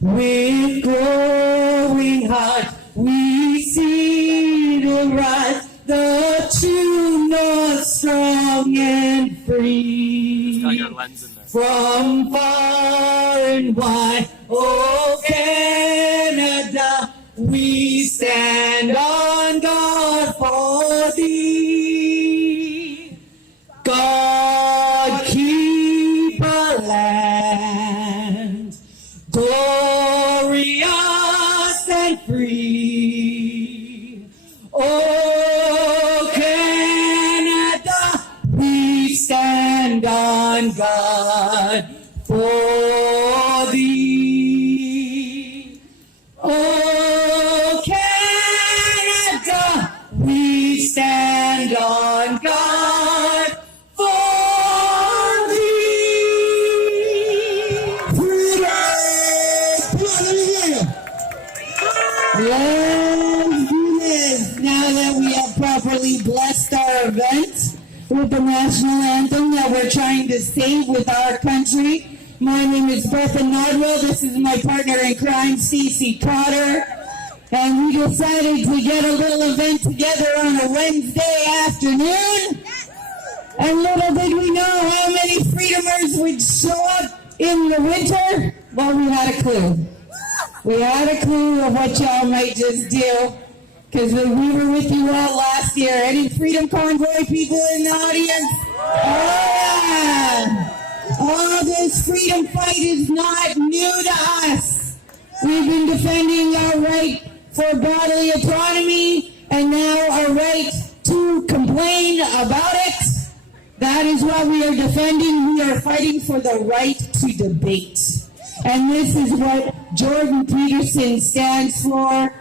With growing heart, we see the rise, the true north, strong and free. From far and wide, oh Canada, we stand on guard for thee. God keep our land glorious and free. Oh Canada, we stand on guard for thee. Oh Canada, we stand on guard for thee. Let's do this now that we have properly blessed our event with the national anthem that we're trying to save with our country. My name is Bertha Nodwell. This is my partner in crime, Stacey Cotter. And we decided to get a little event together on a Wednesday afternoon. And little did we know how many freedomers would show up in the winter. Well, we had a clue. We had a clue of what y'all might just do. Because we were with you all last year. Any Freedom Convoy people in the audience? Oh, yeah. Oh, this freedom fight is not new to us. We've been defending our right for bodily autonomy and now our right to complain about it. That is what we are defending. We are fighting for the right to debate. And this is what Jordan Peterson stands for.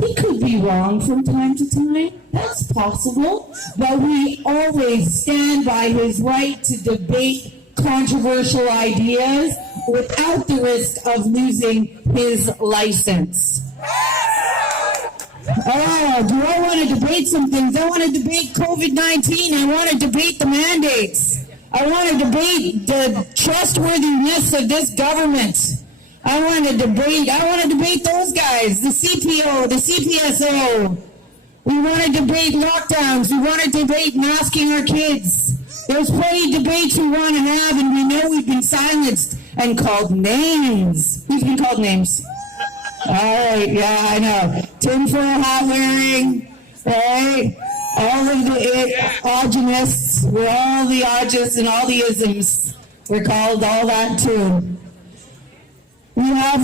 He could be wrong from time to time. That's possible. But we always stand by his right to debate controversial ideas without the risk of losing his license. Oh, do I want to debate some things? I want to debate COVID-19. I want to debate the mandates. I want to debate the trustworthiness of this government. I want to debate those guys, the CPO, the CPSO. We want to debate lockdowns. We want to debate masking our kids. There's plenty of debates we want to have, and we know we've been silenced and called names. Who's been called names? All right, yeah, I know. Tinfoil hat wearing, right? All of the ogenists, we're all the ogists and all the isms. We're called all that too. We have,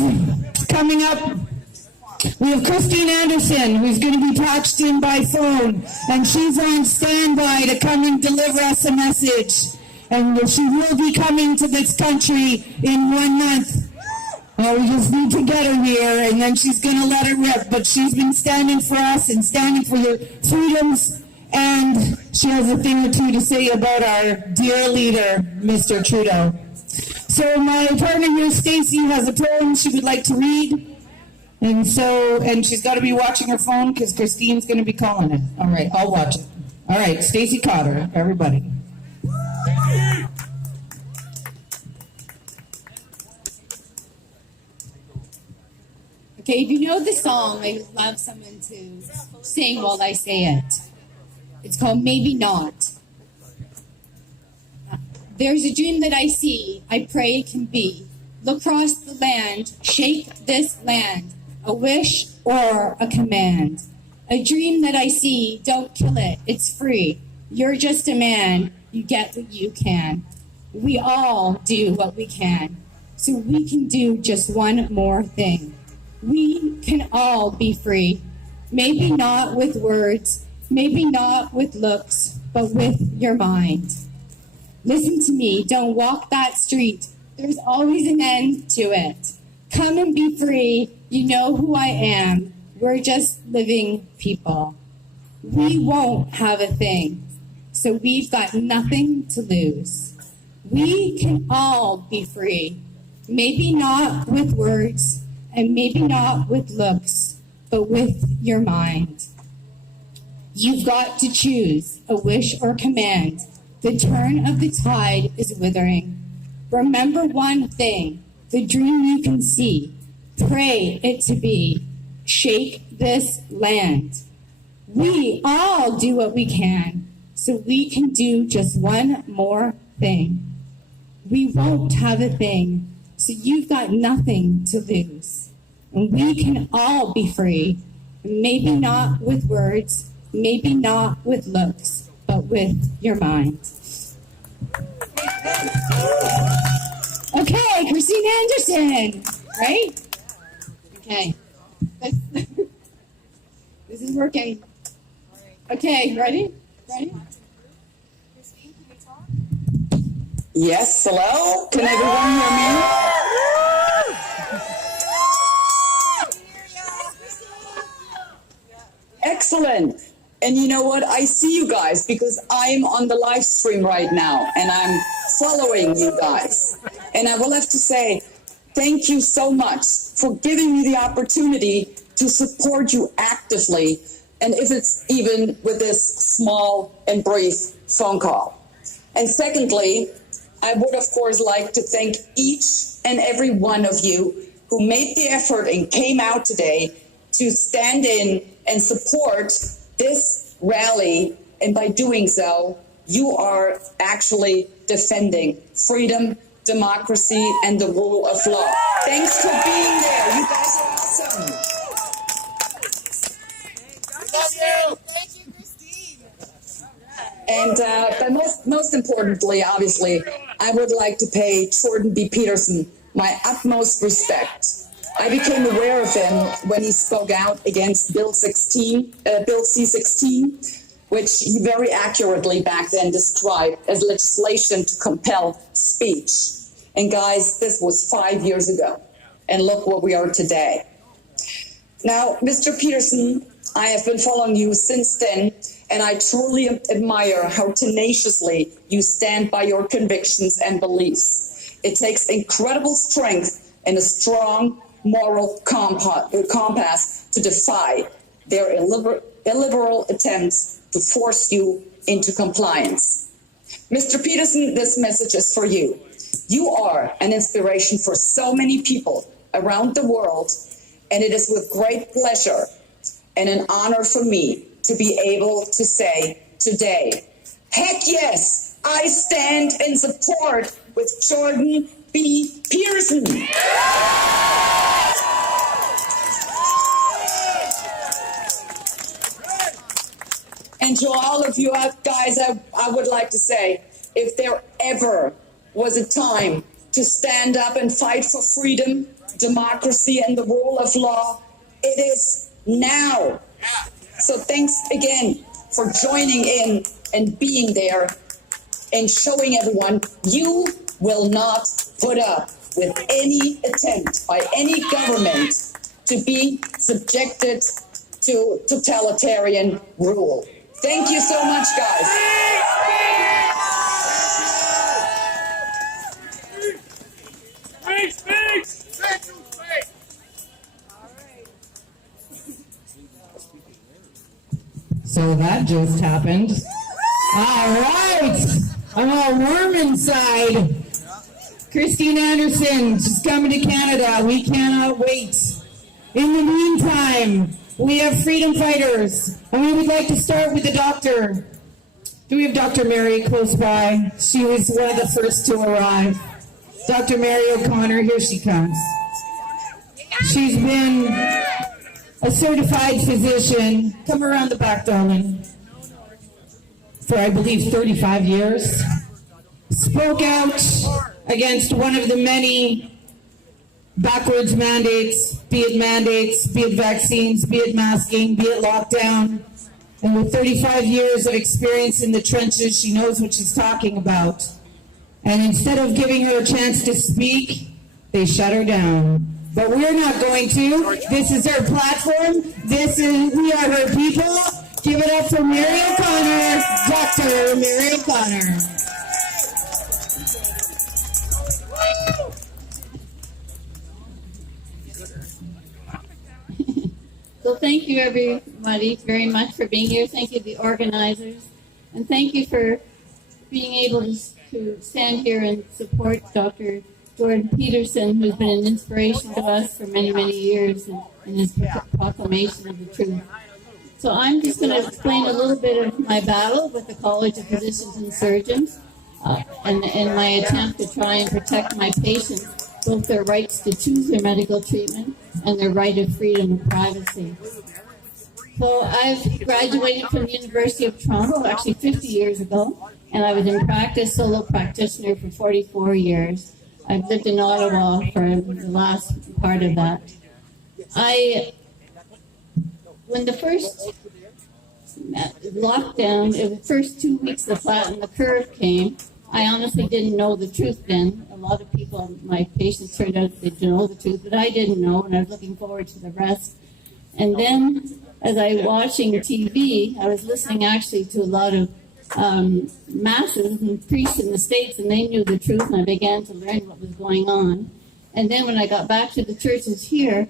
coming up, we have Christine Anderson, who's going to be patched in by phone, and she's on standby to come and deliver us a message. And she will be coming to this country in 1 month. We just need to get her here, and then she's going to let it rip. But she's been standing for us and standing for your freedoms, and she has a thing or two to say about our dear leader, Mr. Trudeau. So my partner here, Stacey, has a poem she would like to read. And she's got to be watching her phone because Christine's going to be calling it. All right, I'll watch it. All right, Stacey Cotter, everybody. Okay, if you know the song, I would love someone to sing while I say it. It's called Maybe Not. There's a dream that I see, I pray it can be. Look across the land, shake this land, a wish or a command. A dream that I see, don't kill it, it's free. You're just a man, you get what you can. We all do what we can, so we can do just one more thing. We can all be free, maybe not with words, maybe not with looks, but with your mind. Listen to me, don't walk that street. There's always an end to it. Come and be free, you know who I am. We're just living people. We won't have a thing, so we've got nothing to lose. We can all be free, maybe not with words, and maybe not with looks, but with your mind. You've got to choose a wish or command. The turn of the tide is withering. Remember one thing, the dream you can see. pray it to be. Shake this land. We all do what we can, so we can do just one more thing. We won't have a thing, so you've got nothing to lose. And we can all be free, maybe not with words, maybe not with looks, but with your mind. Okay, Christine Anderson, right? Okay. This is working. Okay, ready? Ready? Christine, can we talk? Yes, hello? Can everyone hear me? Excellent. And you know what? I see you guys because I'm on the live stream right now and I'm following you guys. And I will have to say, thank you so much for giving me the opportunity to support you actively, and if it's even with this small and brief phone call. And secondly, I would of course like to thank each and every one of you who made the effort and came out today to stand in and support this rally, and by doing so, you are actually defending freedom, democracy, and the rule of law. Thanks for being there. You guys are awesome. Love you. Thank you, Christine. And but most importantly, obviously, I would like to pay Jordan B. Peterson my utmost respect. I became aware of him when he spoke out against Bill C-16, which he very accurately back then described as legislation to compel speech. And guys, this was 5 years ago. And look where we are today. Now, Mr. Peterson, I have been following you since then, and I truly admire how tenaciously you stand by your convictions and beliefs. It takes incredible strength and a strong moral compass to defy their illiberal attempts to force you into compliance. Mr. Peterson, this message is for you. You are an inspiration for so many people around the world, and it is with great pleasure and an honor for me to be able to say today, heck yes, I stand in support with Jordan B. Peterson. And to all of you guys, I would like to say, if there ever was a time to stand up and fight for freedom, democracy, and the rule of law, it is now. So thanks again for joining in and being there and showing everyone you will not put up with any attempt by any government to be subjected to totalitarian rule. Thank you so much, guys. So that just happened. All right. I'm all warm inside. Christine Anderson, she's coming to Canada. We cannot wait. In the meantime, we have freedom fighters. And we would like to start with the doctor. Do we have Dr. Mary close by? She was one of the first to arrive. Dr. Mary O'Connor, here she comes. She's been a certified physician, come around the back, darling, for I believe 35 years. Spoke out against one of the many backwards mandates, be it vaccines, be it masking, be it lockdown. And with 35 years of experience in the trenches, she knows what she's talking about. And instead of giving her a chance to speak, they shut her down. But we're not going to. This is her platform. We are her people. Give it up for Mary O'Connor, Dr. Mary O'Connor. So thank you everybody very much for being here. Thank you the organizers. And thank you for being able to stand here and support Dr. Jordan Peterson, who's been an inspiration to us for many, many years in his proclamation of the truth. So I'm just going to explain a little bit of my battle with the College of Physicians and Surgeons and my attempt to try and protect my patients, both their rights to choose their medical treatment and their right of freedom and privacy. So I've graduated from the University of Toronto actually 50 years ago, and I was in practice, solo practitioner for 44 years. I've lived in Ottawa for the last part of that. When the first lockdown, the first 2 weeks of flatten the curve came, I honestly didn't know the truth then. A lot of people, my patients turned out to know the truth, but I didn't know, and I was looking forward to the rest. And then, as I was watching TV, I was listening actually to a lot of masses and priests in the States, and they knew the truth, and I began to learn what was going on. And then when I got back to the churches here,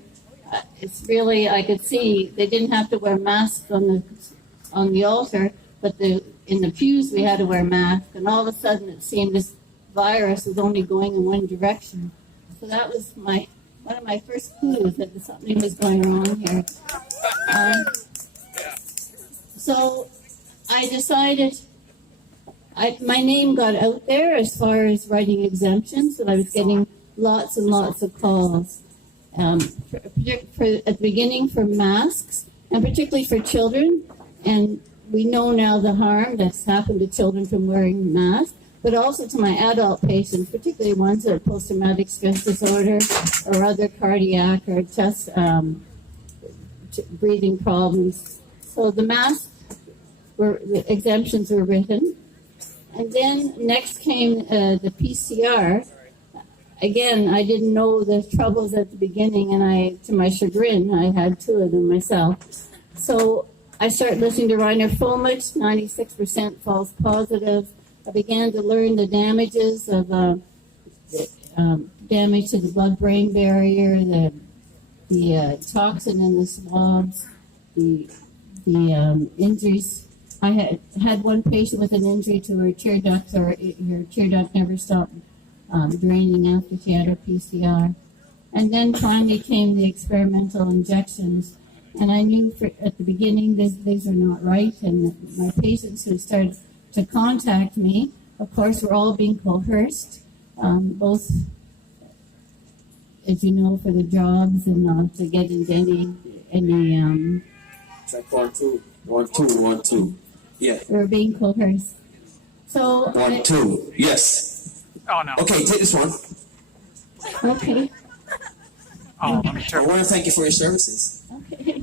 it's really, I could see they didn't have to wear masks on the altar, but in the pews we had to wear masks, and all of a sudden it seemed this virus was only going in one direction. So that was one of my first clues that something was going on here. So I decided, my name got out there as far as writing exemptions, and I was getting lots and lots of calls. At the beginning for masks, and particularly for children, and we know now the harm that's happened to children from wearing masks, but also to my adult patients, particularly ones that have post-traumatic stress disorder or other cardiac or chest breathing problems. So the the exemptions were written. And then next came the PCR. Again, I didn't know the troubles at the beginning, and to my chagrin, I had 2 of them myself. So I started listening to Reiner Fuellmich, 96% false positive. I began to learn the damages of damage to the blood-brain barrier, the toxin in the swabs, the injuries. I had one patient with an injury to her tear ducts, or her tear duct never stopped draining after she had her PCR. And then finally came the experimental injections. And I knew at the beginning these are not right. And my patients who started to contact me, of course, were all being coerced, both, as you know, for the jobs and not to get into any Check 1, 2, 1, 2, 1, 2. Yeah. They were being coerced. So 1, 2. Yes. Oh, no. Okay, take this one. Okay. Oh, let me turn. I want to thank you for your services. Okay.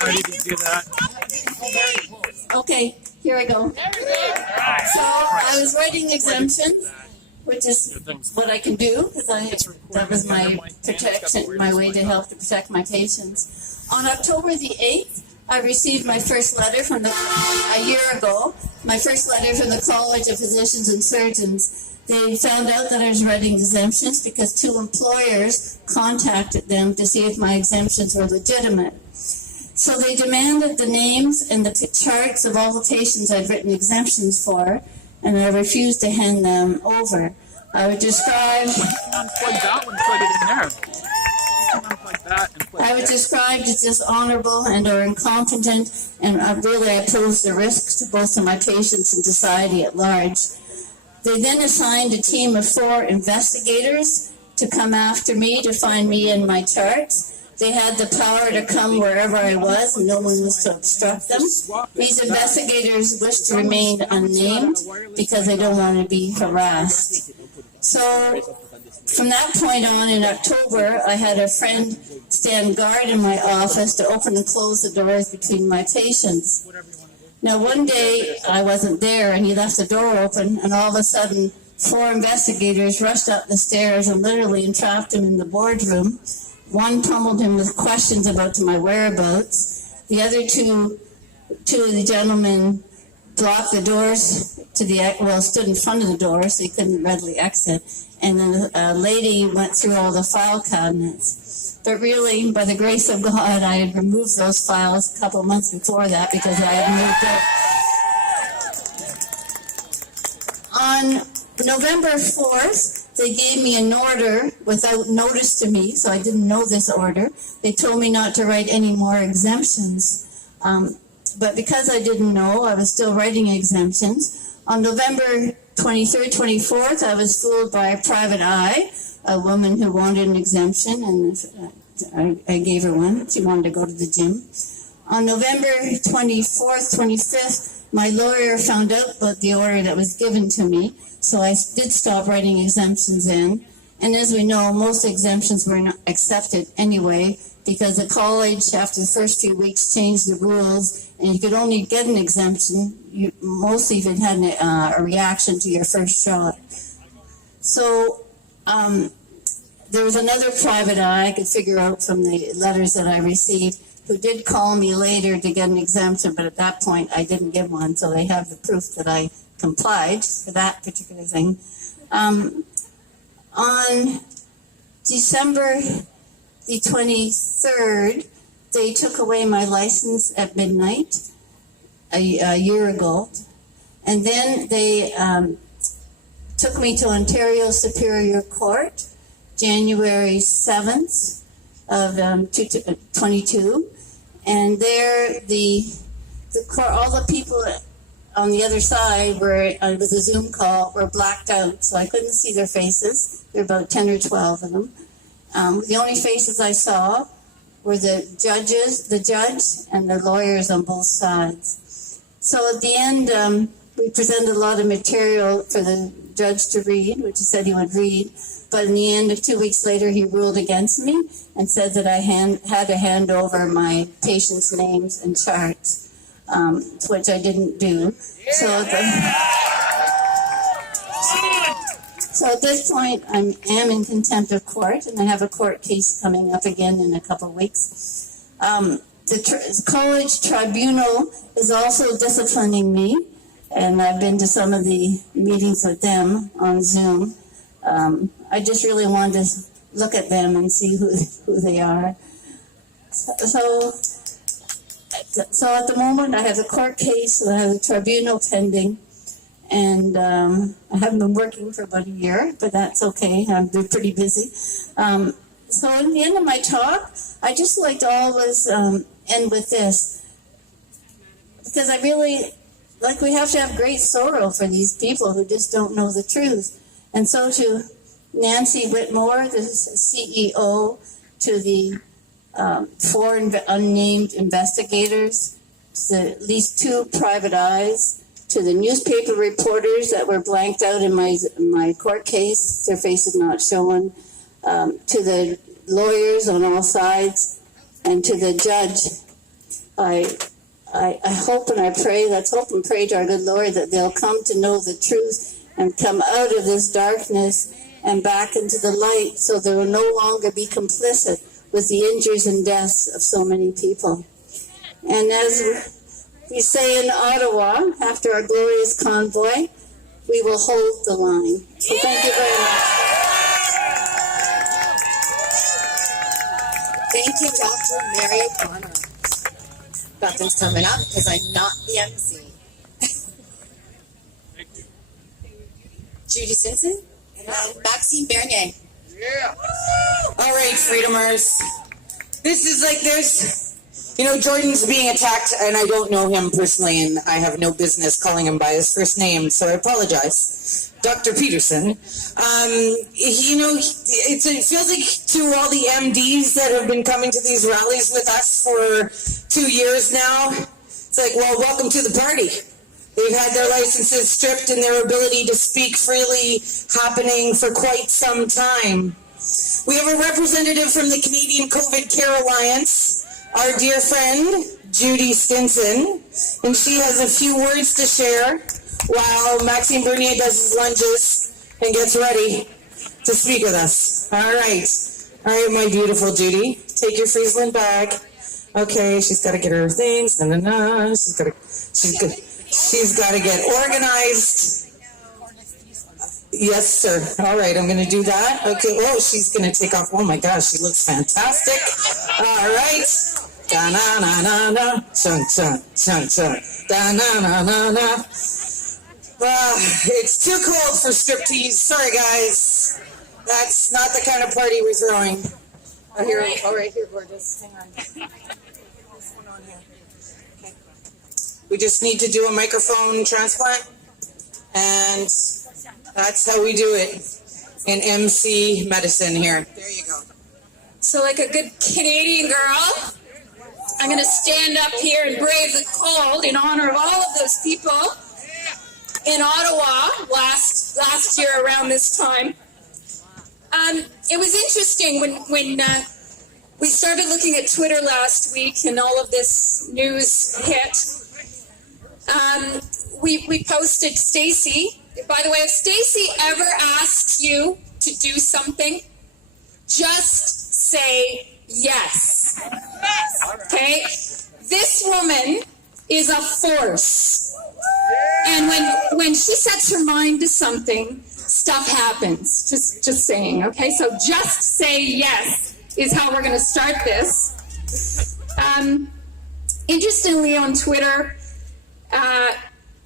Why did you do that? Okay, here I go. So I was writing exemptions, which is what I can do, because that was my protection, my way to help to protect my patients. On October the 8th, I received my first letter a year ago, my first letter from the College of Physicians and Surgeons. They found out that I was writing exemptions because 2 employers contacted them to see if my exemptions were legitimate. So they demanded the names and the charts of all the patients I'd written exemptions for, and I refused to hand them over. I would describe... Unplug that one, put it in there. Unplug that and put I was described as dishonorable and or incompetent, and really I posed a risk to both of my patients and society at large. They then assigned a team of 4 investigators to come after me to find me in my charts. They had the power to come wherever I was, and no one was to obstruct them. These investigators wish to remain unnamed because they don't want to be harassed. So from that point on in October, I had a friend stand guard in my office to open and close the doors between my patients. Now one day I wasn't there and he left the door open, and all of a sudden 4 investigators rushed up the stairs and literally entrapped him in the boardroom. One pummeled him with questions about my whereabouts. The other two of the gentlemen blocked the doors stood in front of the door so he couldn't readily exit. And then a lady went through all the file cabinets. But really, by the grace of God, I had removed those files a couple of months before that because I had moved up. On November 4th, they gave me an order without notice to me, so I didn't know this order. They told me not to write any more exemptions. But because I didn't know, I was still writing exemptions. On November 23rd, 24th, I was fooled by a private eye, a woman who wanted an exemption, and I gave her one. She wanted to go to the gym. On November 24th, 25th, my lawyer found out about the order that was given to me, so I did stop writing exemptions in. And as we know, most exemptions were not accepted anyway, because the college, after the first few weeks, changed the rules, and you could only get an exemption, mostly if it had a reaction to your first shot. So there was another private eye I could figure out from the letters that I received, who did call me later to get an exemption, but at that point I didn't give one, so they have the proof that I complied for that particular thing. On December the 23rd, they took away my license at midnight a year ago, and then they took me to Ontario Superior Court January 7th of 22, and there the court, all the people on the other side were, it was a Zoom call, were blacked out, so I couldn't see their faces. There were about 10 or 12 of them. The only faces I saw were the judge and the lawyers on both sides. So at the end, we presented a lot of material for the judge to read, which he said he would read. But in the end, 2 weeks later, he ruled against me and said that I had to hand over my patients' names and charts, which I didn't do. So at this point, I am in contempt of court, and I have a court case coming up again in a couple of weeks. The college tribunal is also disciplining me, and I've been to some of the meetings with them on Zoom. I just really wanted to look at them and see who they are. So at the moment, I have a court case, I have a tribunal pending, and I haven't been working for about a year, but that's okay. I've been pretty busy. So in the end of my talk, I just like to always end with this, because I really, we have to have great sorrow for these people who just don't know the truth. And so to Nancy Whitmore, the CEO, to the 4 unnamed investigators, to at least 2 private eyes, to the newspaper reporters that were blanked out in my court case, their faces not shown, to the lawyers on all sides, and to the judge. I hope and I pray, let's hope and pray to our good Lord that they'll come to know the truth and come out of this darkness and back into the light, so they will no longer be complicit with the injuries and deaths of so many people. And as we say in Ottawa, after our glorious convoy, we will hold the line. So thank you very much. Thank you, Dr. Mary O'Connor. Nothing's coming up because I'm not the MC. Judy Stinson and Maxime Bernier. Yeah. All right, Freedomers. This is like Jordan's being attacked, and I don't know him personally, and I have no business calling him by his first name, so I apologize. Dr. Peterson. It feels like to all the MDs that have been coming to these rallies with us for 2 years now, it's like, well, welcome to the party. They've had their licenses stripped and their ability to speak freely happening for quite some time. We have a representative from the Canadian COVID Care Alliance, our dear friend, Judy Stinson, and she has a few words to share while Maxime Bernier does his lunges and gets ready to speak with us. All right, my beautiful Judy, take your Friesland bag. Okay, she's got to get her things. She's got to get organized. Yes, sir. All right, I'm going to do that. Okay. Oh, she's going to take off. Oh my gosh, she looks fantastic. All right. Da na na na na. Chun chun chun chun. Da na na na na. It's too cold for striptease. Sorry, guys. That's not the kind of party we're throwing. Right here, gorgeous. Hang on. This one on here. Okay. We just need to do a microphone transplant, and that's how we do it in MC medicine here. There you go. So like a good Canadian girl, I'm going to stand up here and brave the cold in honor of all of those people in Ottawa last year around this time. It was interesting when we started looking at Twitter last week and all of this news hit. We posted Stacy. By the way, if Stacy ever asks you to do something, just say yes. Okay? This woman is a force. And when she sets her mind to something, stuff happens. Just saying, okay? So just say yes is how we're going to start this. Interestingly, on Twitter,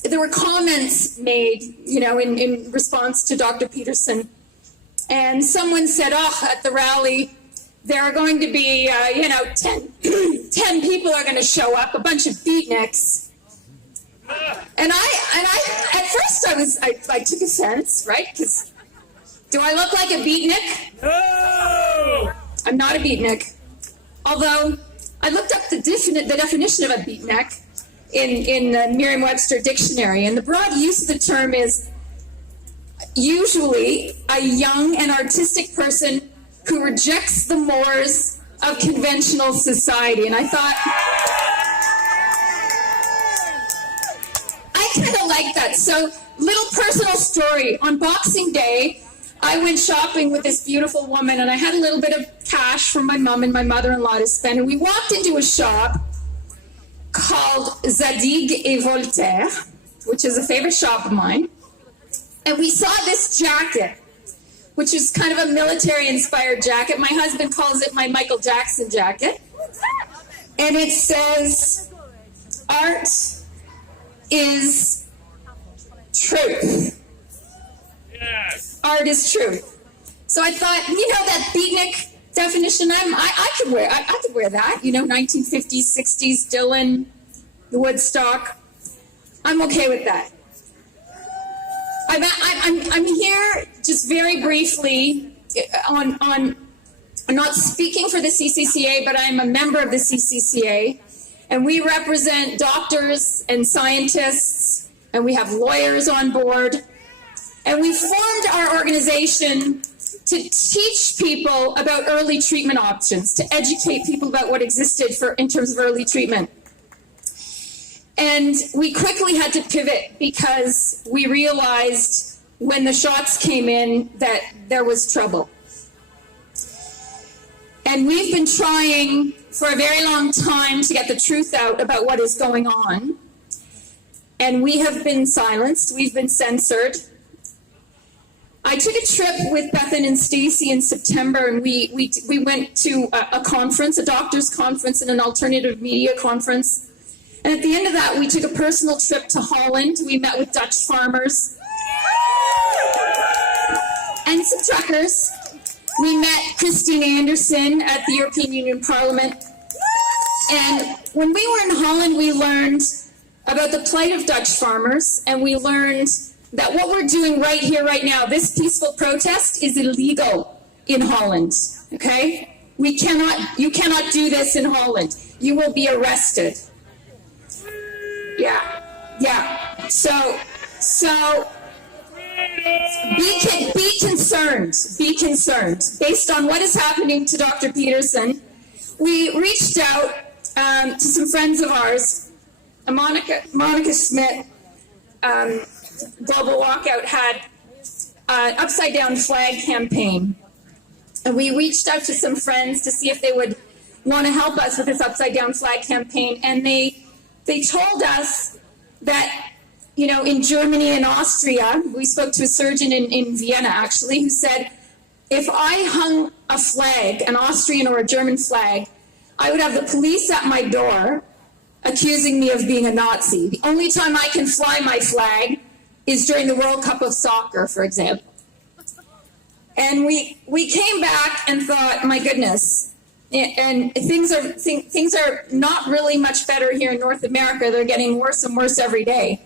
there were comments made, in response to Dr. Peterson. And someone said, at the rally, there are going to be, 10 people are going to show up, a bunch of beatniks. And I at first I took offense, right? Because do I look like a beatnik? No! I'm not a beatnik. Although I looked up the definition of a beatnik in the Merriam-Webster dictionary, and the broad use of the term is usually a young and artistic person who rejects the mores of conventional society. And I thought, I kind of like that. So, little personal story. On Boxing Day, I went shopping with this beautiful woman, and I had a little bit of cash from my mom and my mother-in-law to spend, and we walked into a shop called Zadig et Voltaire, which is a favorite shop of mine. And we saw this jacket, which is kind of a military-inspired jacket. My husband calls it my Michael Jackson jacket. And it says, "Art is truth." Yes. Art is truth. So I thought, that beatnik definition, I could wear that. 1950s, 60s, Dylan, the Woodstock. I'm okay with that. I'm here just very briefly on. I'm not speaking for the CCCA, but I'm a member of the CCCA, and we represent doctors and scientists, and we have lawyers on board, and we formed our organization to teach people about early treatment options, to educate people about what existed in terms of early treatment. And we quickly had to pivot because we realized when the shots came in that there was trouble. And we've been trying for a very long time to get the truth out about what is going on. And we have been silenced, we've been censored. I took a trip with Bethan and Stacy in September, and we went to a conference, a doctor's conference and an alternative media conference. And at the end of that, we took a personal trip to Holland. We met with Dutch farmers and some truckers. We met Christine Anderson at the European Union Parliament. And when we were in Holland, we learned about the plight of Dutch farmers, and we learned that what we're doing right here, right now, this peaceful protest, is illegal in Holland, okay? You cannot do this in Holland. You will be arrested. Yeah. So be concerned. Be concerned. Based on what is happening to Dr. Peterson, we reached out to some friends of ours. Monica Schmidt, Global Walkout, had an Upside Down Flag campaign. And we reached out to some friends to see if they would want to help us with this Upside Down Flag campaign. And they told us that, in Germany and Austria, we spoke to a surgeon in Vienna, actually, who said, if I hung a flag, an Austrian or a German flag, I would have the police at my door accusing me of being a Nazi. The only time I can fly my flag is during the World Cup of Soccer, for example. And we came back and thought, my goodness, and things are not really much better here in North America. They're getting worse and worse every day.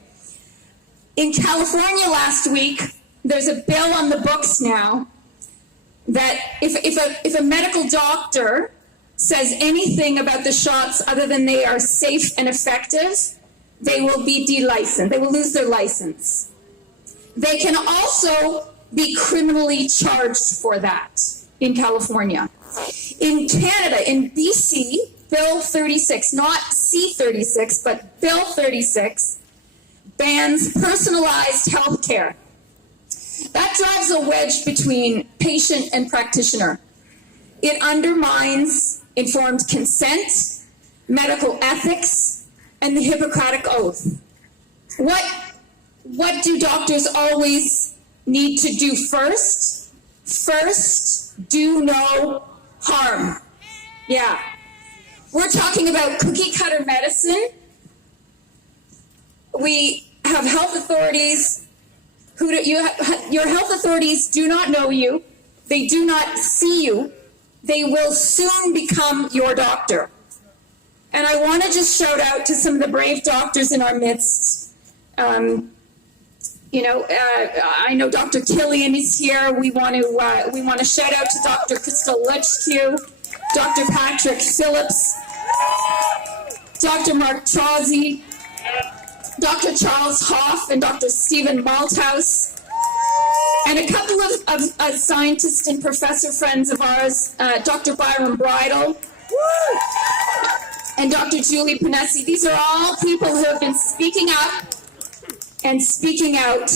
In California last week, there's a bill on the books now that if a medical doctor says anything about the shots other than they are safe and effective, they will be delicensed. They will lose their license. They can also be criminally charged for that in California. In Canada, in BC, Bill 36, not C36, but Bill 36, bans personalized health care. That drives a wedge between patient and practitioner. It undermines informed consent, medical ethics, and the Hippocratic Oath. What do doctors always need to do first? First, do no harm. Yeah. We're talking about cookie cutter medicine. We have health authorities your health authorities do not know you. They do not see you. They will soon become your doctor. And I want to just shout out to some of the brave doctors in our midst. I know Dr. Killian is here. We want to shout out to Dr. Crystal Lechkew, Dr. Patrick Phillips, Dr. Mark Trozzi, Dr. Charles Hoff, and Dr. Stephen Malthouse, and a couple of scientists and professor friends of ours, Dr. Byron Bridle, and Dr. Julie Panesi. These are all people who have been speaking up and speaking out.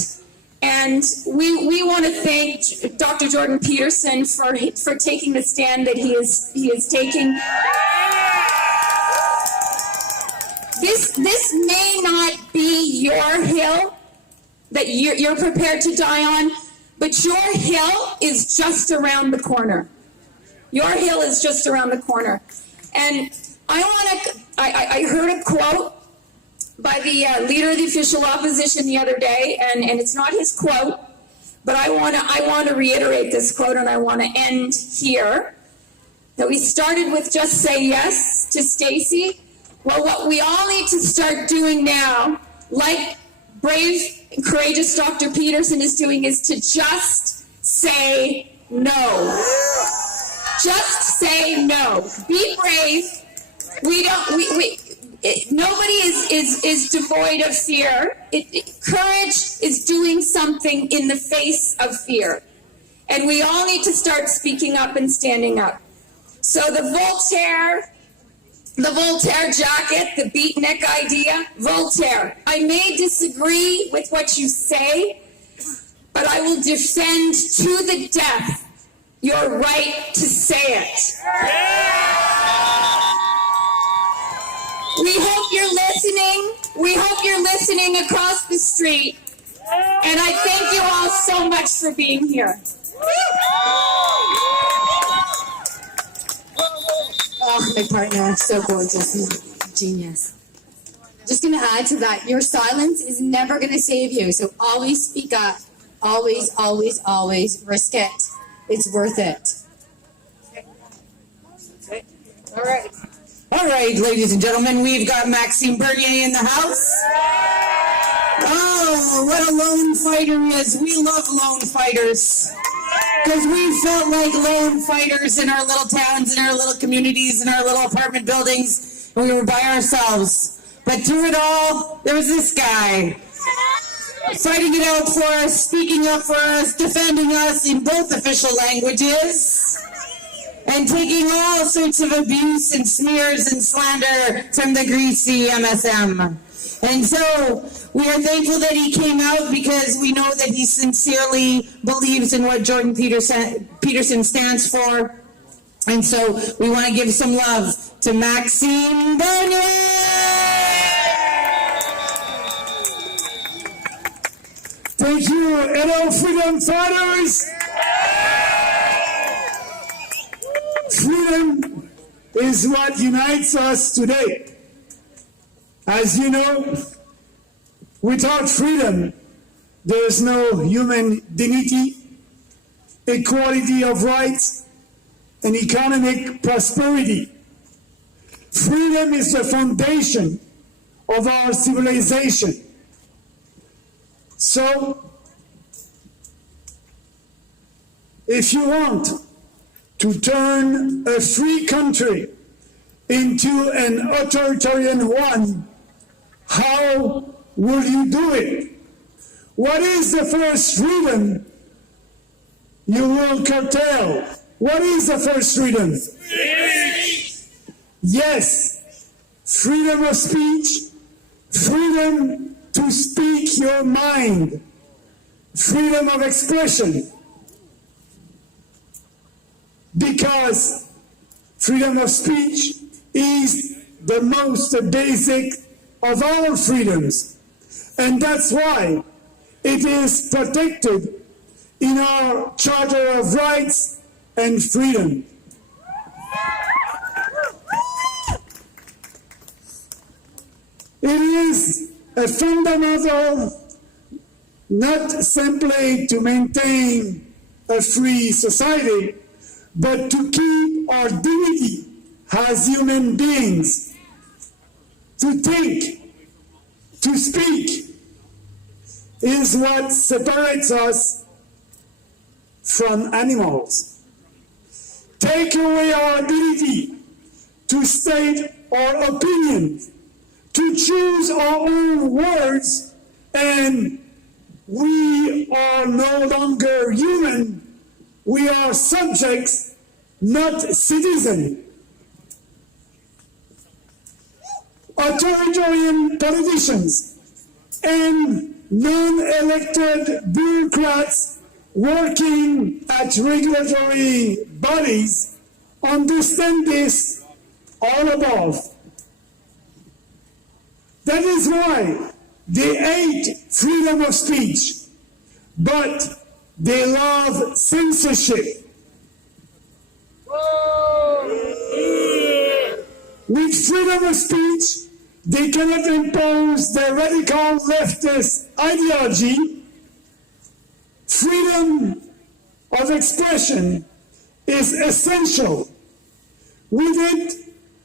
And we want to thank Dr. Jordan Peterson for taking the stand that he is taking. This may not be your hill that you're prepared to die on, but your hill is just around the corner. Your hill is just around the corner. And I heard a quote by the leader of the official opposition the other day, and it's not his quote, but I want to reiterate this quote, and I want to end here. That we started with just say yes to Stacey. Well, what we all need to start doing now, like brave and courageous Dr. Peterson is doing, is to just say no. Just say no. Be brave. Nobody is devoid of fear. Courage is doing something in the face of fear. And we all need to start speaking up and standing up. So the Voltaire jacket, the beatnik idea, Voltaire. I may disagree with what you say, but I will defend to the death your right to say it. We hope you're listening. We hope you're listening across the street. And I thank you all so much for being here. Oh, my partner, so gorgeous and genius. Just going to add to that, your silence is never going to save you. So always speak up. Always, always, always risk it. It's worth it. All right. All right, ladies and gentlemen, we've got Maxime Bernier in the house. Oh, what a lone fighter he is. We love lone fighters. Because we felt like lone fighters in our little towns, in our little communities, in our little apartment buildings. And we were by ourselves. But through it all, there was this guy fighting it out for us, speaking up for us, defending us in both official languages, and taking all sorts of abuse and smears and slander from the greasy MSM. And so we are thankful that he came out, because we know that he sincerely believes in what Jordan Peterson stands for. And so we want to give some love to Maxime Bernier. Thank you. Hello, freedom fighters. Freedom is what unites us today. As you know, without freedom, there is no human dignity, equality of rights, and economic prosperity. Freedom is the foundation of our civilization. So, if you want to turn a free country into an authoritarian one, how will you do it? What is the first freedom you will curtail? What is the first freedom? Yes, freedom of speech, freedom to speak your mind, freedom of expression. Because freedom of speech is the most basic of all freedoms. And that's why it is protected in our Charter of Rights and Freedom. It is a fundamental, not simply to maintain a free society, but to keep our dignity as human beings, to think, to speak, is what separates us from animals. Take away our ability to state our opinions, to choose our own words, and we are no longer human. We are subjects, not citizens. Authoritarian politicians and non-elected bureaucrats working at regulatory bodies understand this all above. That is why they hate freedom of speech, but they love censorship. With freedom of speech, they cannot impose their radical leftist ideology. Freedom of expression is essential. With it,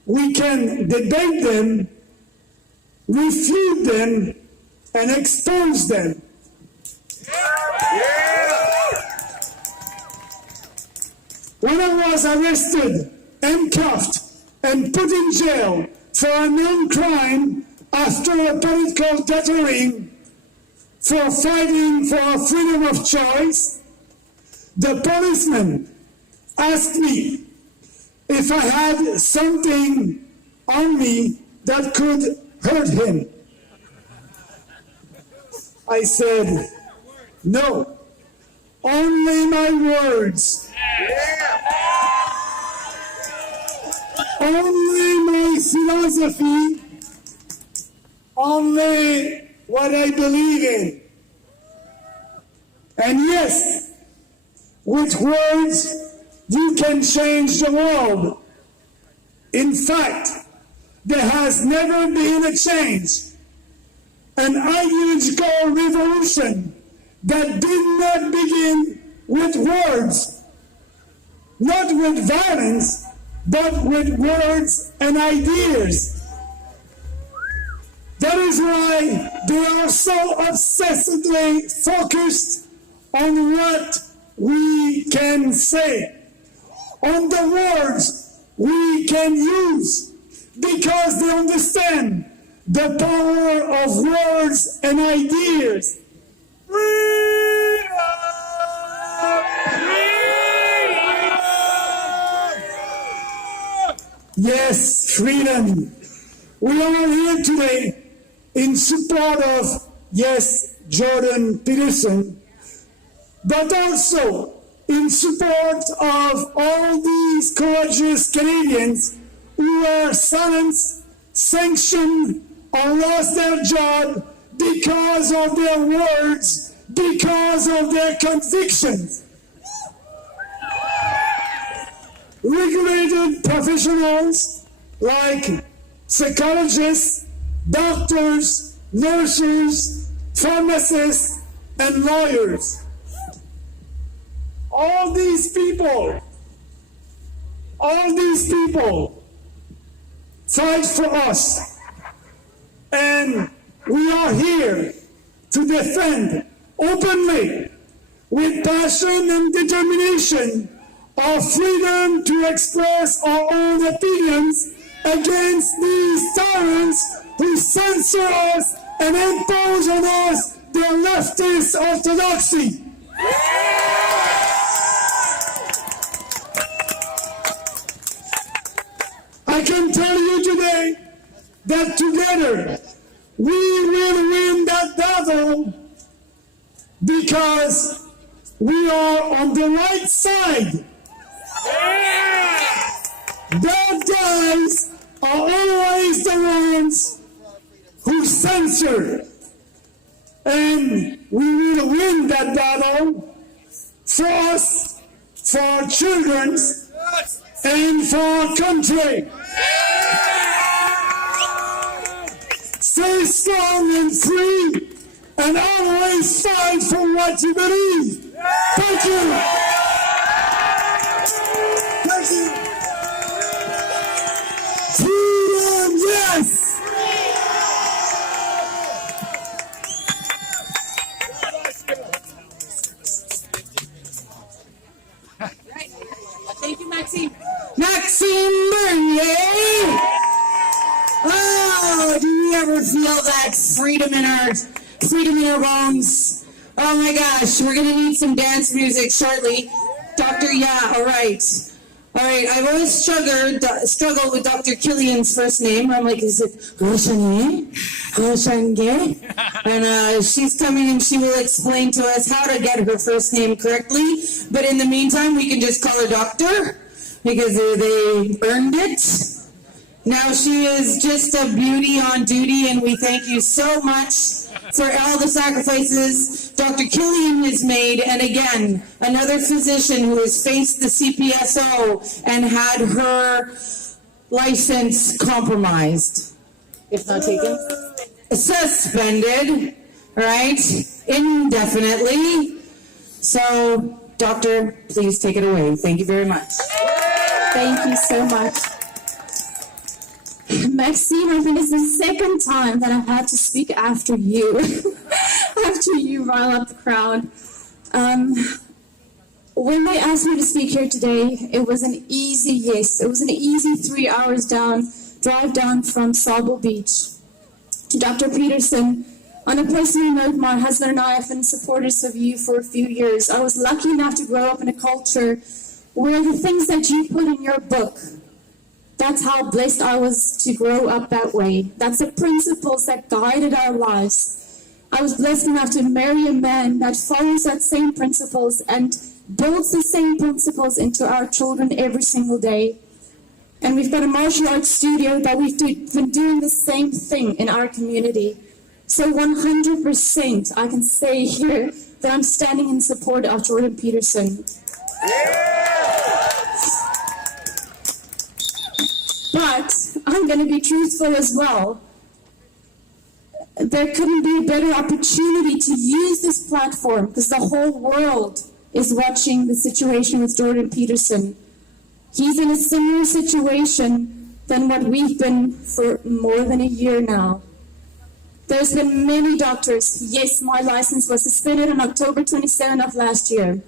we can debate them, refute them, and expose them. When I was arrested, handcuffed, and put in jail for a known crime after a political gathering for fighting for freedom of choice, the policeman asked me if I had something on me that could hurt him. I said, no, only my words. Only my philosophy, only what I believe in. And yes, with words, you can change the world. In fact, there has never been a change, an ideological revolution that did not begin with words, not with violence, but with words and ideas. That is why they are so obsessively focused on what we can say, on the words we can use, because they understand the power of words and ideas. Yes, freedom. We are here today in support of, yes, Jordan Peterson, but also in support of all these courageous Canadians who were silenced, sanctioned, or lost their job because of their words, because of their convictions. Regulated professionals like psychologists, doctors, nurses, pharmacists, and lawyers. All these people fight for us. And we are here to defend openly, with passion and determination, our freedom to express our own opinions against these tyrants who censor us and impose on us their leftist orthodoxy. I can tell you today that together we will win that battle because we are on the right side. Bad guys are always the ones who censor. And we will win that battle for us, for our children, and for our country. Stay strong and free, and always fight for what you believe. Thank you. Thank you. Freedom, yes. Thank you, Maxime. Maxime Bernier! Oh, do you ever feel that freedom in our bones? Oh my gosh, we're gonna need some dance music shortly. Doctor, yeah, all right. I've always struggled with Dr. Killian's first name. I'm like, is it Roshanye? And she's coming and she will explain to us how to get her first name correctly. But in the meantime, we can just call her Doctor because they earned it. Now she is just a beauty on duty, and we thank you so much for all the sacrifices Dr. Killian has made. And again, another physician who has faced the CPSO and had her license compromised, if not taken, suspended, right, indefinitely. So, Doctor, please take it away. Thank you very much. Thank you so much. Maxine, I think it's the second time that I've had to speak after you. After you rile up the crowd. When they asked me to speak here today, it was an easy yes. It was an easy 3 hours drive down from Sable Beach to Dr. Peterson. On a personal note, my husband and I have been supporters of you for a few years. I was lucky enough to grow up in a culture where the things that you put in your book, that's how blessed I was to grow up that way. That's the principles that guided our lives. I was blessed enough to marry a man that follows that same principles and builds the same principles into our children every single day. And we've got a martial arts studio that we've been doing the same thing in our community. So 100% I can say here that I'm standing in support of Jordan Peterson. But I'm going to be truthful as well. There couldn't be a better opportunity to use this platform because the whole world is watching the situation with Jordan Peterson. He's in a similar situation than what we've been for more than a year now. There's been many doctors. Yes, my license was suspended on October 27th of last year.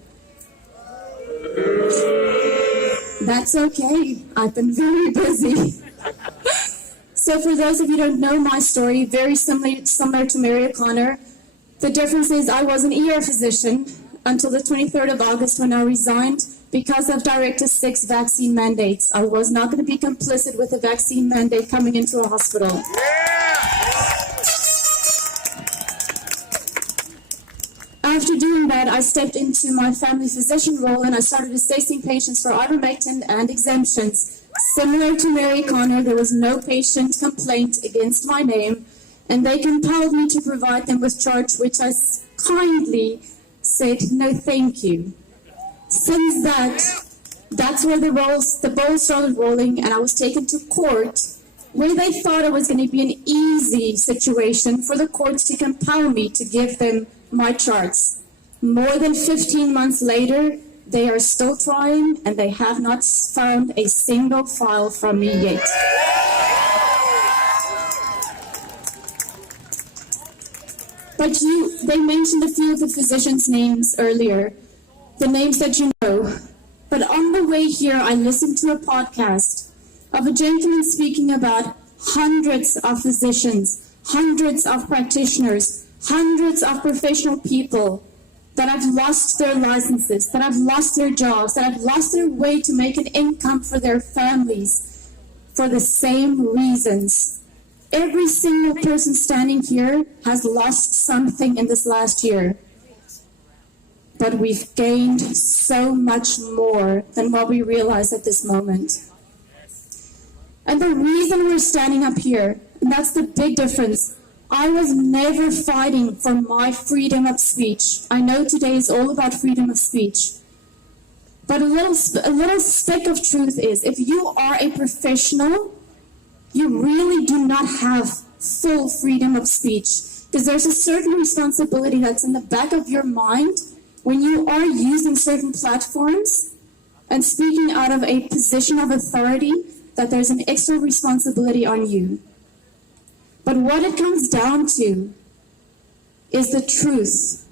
That's okay. I've been very busy. So for those of you who don't know my story, very similar to Mary O'Connor, the difference is I was an ER physician until the 23rd of August when I resigned because of Directive 6 vaccine mandates. I was not going to be complicit with a vaccine mandate coming into a hospital. After doing that, I stepped into my family physician role and I started assessing patients for ivermectin and exemptions. Similar to Mary Connor, there was no patient complaint against my name, and they compelled me to provide them with charge, which I kindly said, no thank you. Since that's where the ball started rolling, and I was taken to court, where they thought it was going to be an easy situation for the courts to compel me to give them my charts. More than 15 months later, they are still trying, and they have not found a single file from me yet. But they mentioned a few of the physicians' names earlier, the names that you know. But on the way here, I listened to a podcast of a gentleman speaking about hundreds of physicians, hundreds of practitioners, hundreds of professional people that have lost their licenses, that have lost their jobs, that have lost their way to make an income for their families for the same reasons. Every single person standing here has lost something in this last year. But we've gained so much more than what we realize at this moment. And the reason we're standing up here, and that's the big difference, I was never fighting for my freedom of speech. I know today is all about freedom of speech. But a little speck of truth is, if you are a professional, you really do not have full freedom of speech. Because there's a certain responsibility that's in the back of your mind when you are using certain platforms and speaking out of a position of authority, that there's an extra responsibility on you. But what it comes down to is the truth.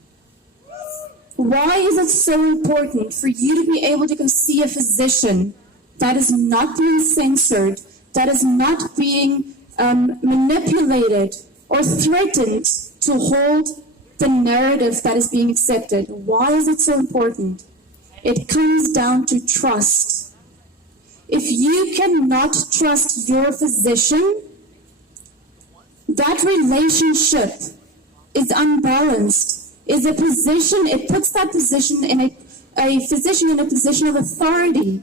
Why is it so important for you to be able to go see a physician that is not being censored, that is not being manipulated or threatened to hold the narrative that is being accepted? Why is it so important? It comes down to trust. If you cannot trust your physician, that relationship is unbalanced. Is a position, it puts that position in a physician in a position of authority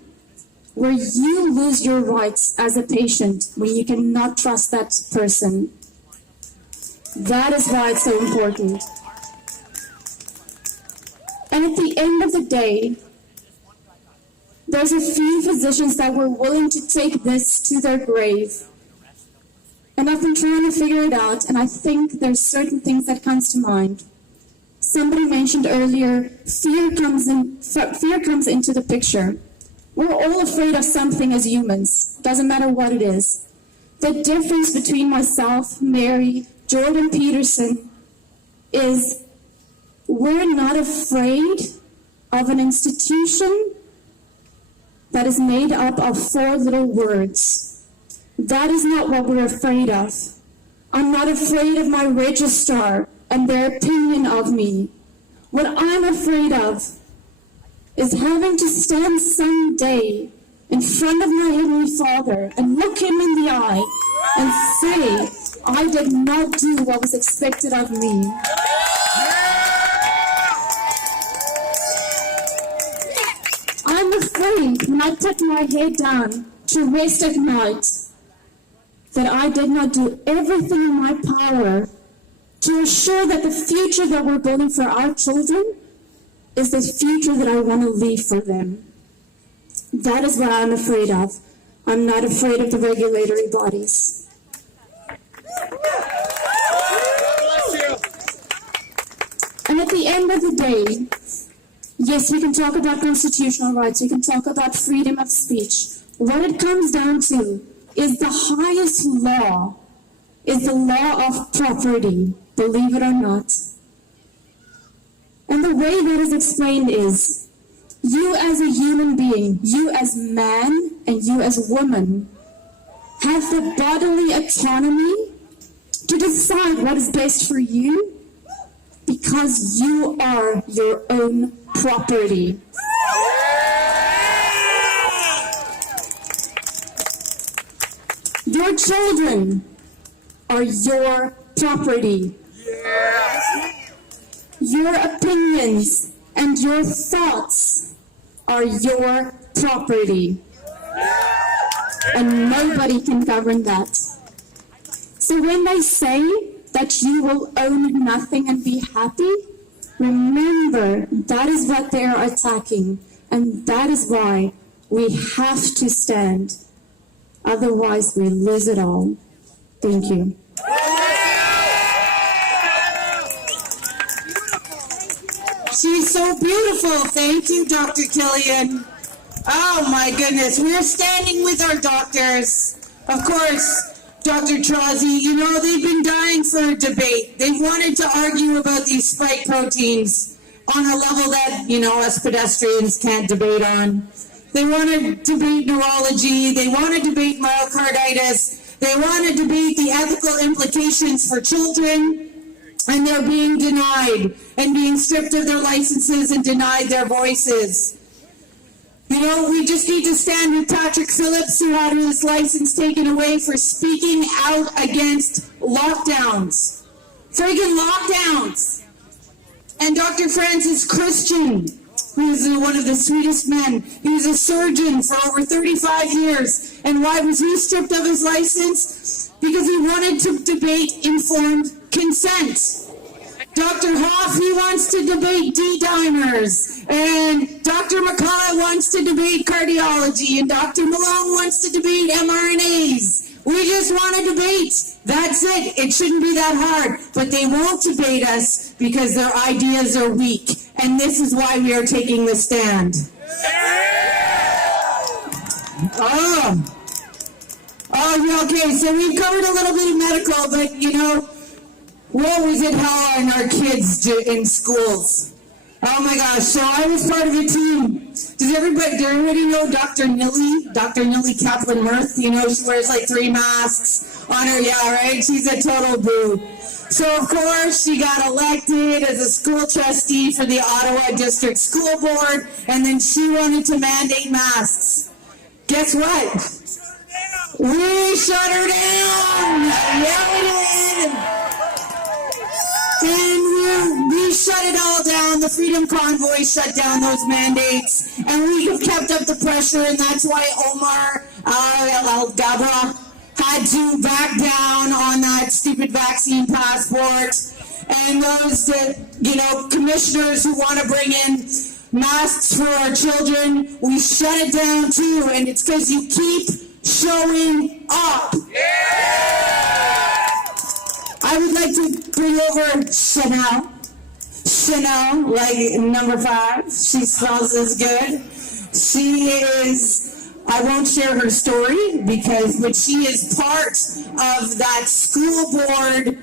where you lose your rights as a patient when you cannot trust that person. That is why it's so important. And at the end of the day, there's a few physicians that were willing to take this to their grave. And I've been trying to figure it out, and I think there's certain things that comes to mind. Somebody mentioned earlier, fear comes into the picture. We're all afraid of something as humans. Doesn't matter what it is. The difference between myself, Mary, Jordan Peterson, is we're not afraid of an institution that is made up of 4 little words. That is not what we're afraid of. I'm not afraid of my registrar and their opinion of me. What I'm afraid of is having to stand someday in front of my Heavenly Father and look Him in the eye and say, I did not do what was expected of me. I'm afraid when I put my head down to rest at night that I did not do everything in my power to assure that the future that we're building for our children is the future that I want to leave for them. That is what I'm afraid of. I'm not afraid of the regulatory bodies. And at the end of the day, yes, we can talk about constitutional rights, we can talk about freedom of speech. What it comes down to is the highest law is the law of property, believe it or not. And the way that is explained is, you as a human being, you as man and you as woman, have the bodily autonomy to decide what is best for you because you are your own property. Your children are your property. Your opinions and your thoughts are your property. And nobody can govern that. So when they say that you will own nothing and be happy, remember that is what they are attacking. And that is why we have to stand. Otherwise, we lose it all. Thank you. so beautiful. Thank you, Dr. Killian. Oh my goodness, we're standing with our doctors. Of course, Dr. Trozzi, you know, they've been dying for a debate. They've wanted to argue about these spike proteins on a level that, you know, us pedestrians can't debate on. They want to debate neurology. They want to debate myocarditis. They want to debate the ethical implications for children. And they're being denied and being stripped of their licenses and denied their voices. You know, we just need to stand with Patrick Phillips, who had his license taken away for speaking out against lockdowns. Friggin' lockdowns. And Dr. Francis Christian, who is one of the sweetest men. He was a surgeon for over 35 years. And why was he stripped of his license? Because he wanted to debate informed consent. Dr. Hoff, he wants to debate D-dimers, and Dr. McCullough wants to debate cardiology, and Dr. Malone wants to debate mRNAs. We just want to debate. That's it. It shouldn't be that hard. But they won't debate us because their ideas are weak, and this is why we are taking the stand. Oh, okay, so we've covered a little bit of medical, but, you know, what was it hell on our kids in schools? Oh my gosh, so I was part of a team. Does everybody know Dr. Nilly? Dr. Nilly Kaplan-Wirth? You know, she wears like 3 masks on her, yeah, right? She's a total boo. So of course, she got elected as a school trustee for the Ottawa District School Board, and then she wanted to mandate masks. Guess what? We shut her down! Yeah, we did! And we shut it all down. The Freedom Convoy shut down those mandates. And we have kept up the pressure, and that's why Omar al-Gabra had to back down on that stupid vaccine passport. And those, you know, commissioners who want to bring in masks for our children, we shut it down too. And it's because you keep showing up. I would like to bring over Chanel. Chanel, like number 5. She smells as good. She is, I won't share her story but she is part of that school board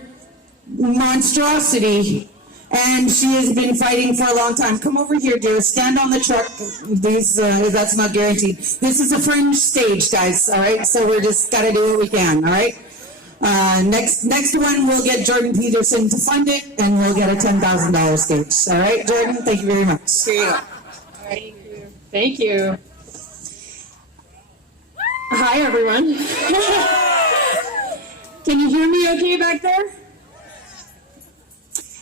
monstrosity, and she has been fighting for a long time. Come over here, dear. Stand on the truck. That's not guaranteed. This is a fringe stage, guys, all right? So we're just got to do what we can, all right? Next one, we'll get Jordan Peterson to fund it, and we'll get a $10,000 stage. All right, Jordan? Thank you very much. Here you go. Thank you. Hi, everyone. Can you hear me okay back there?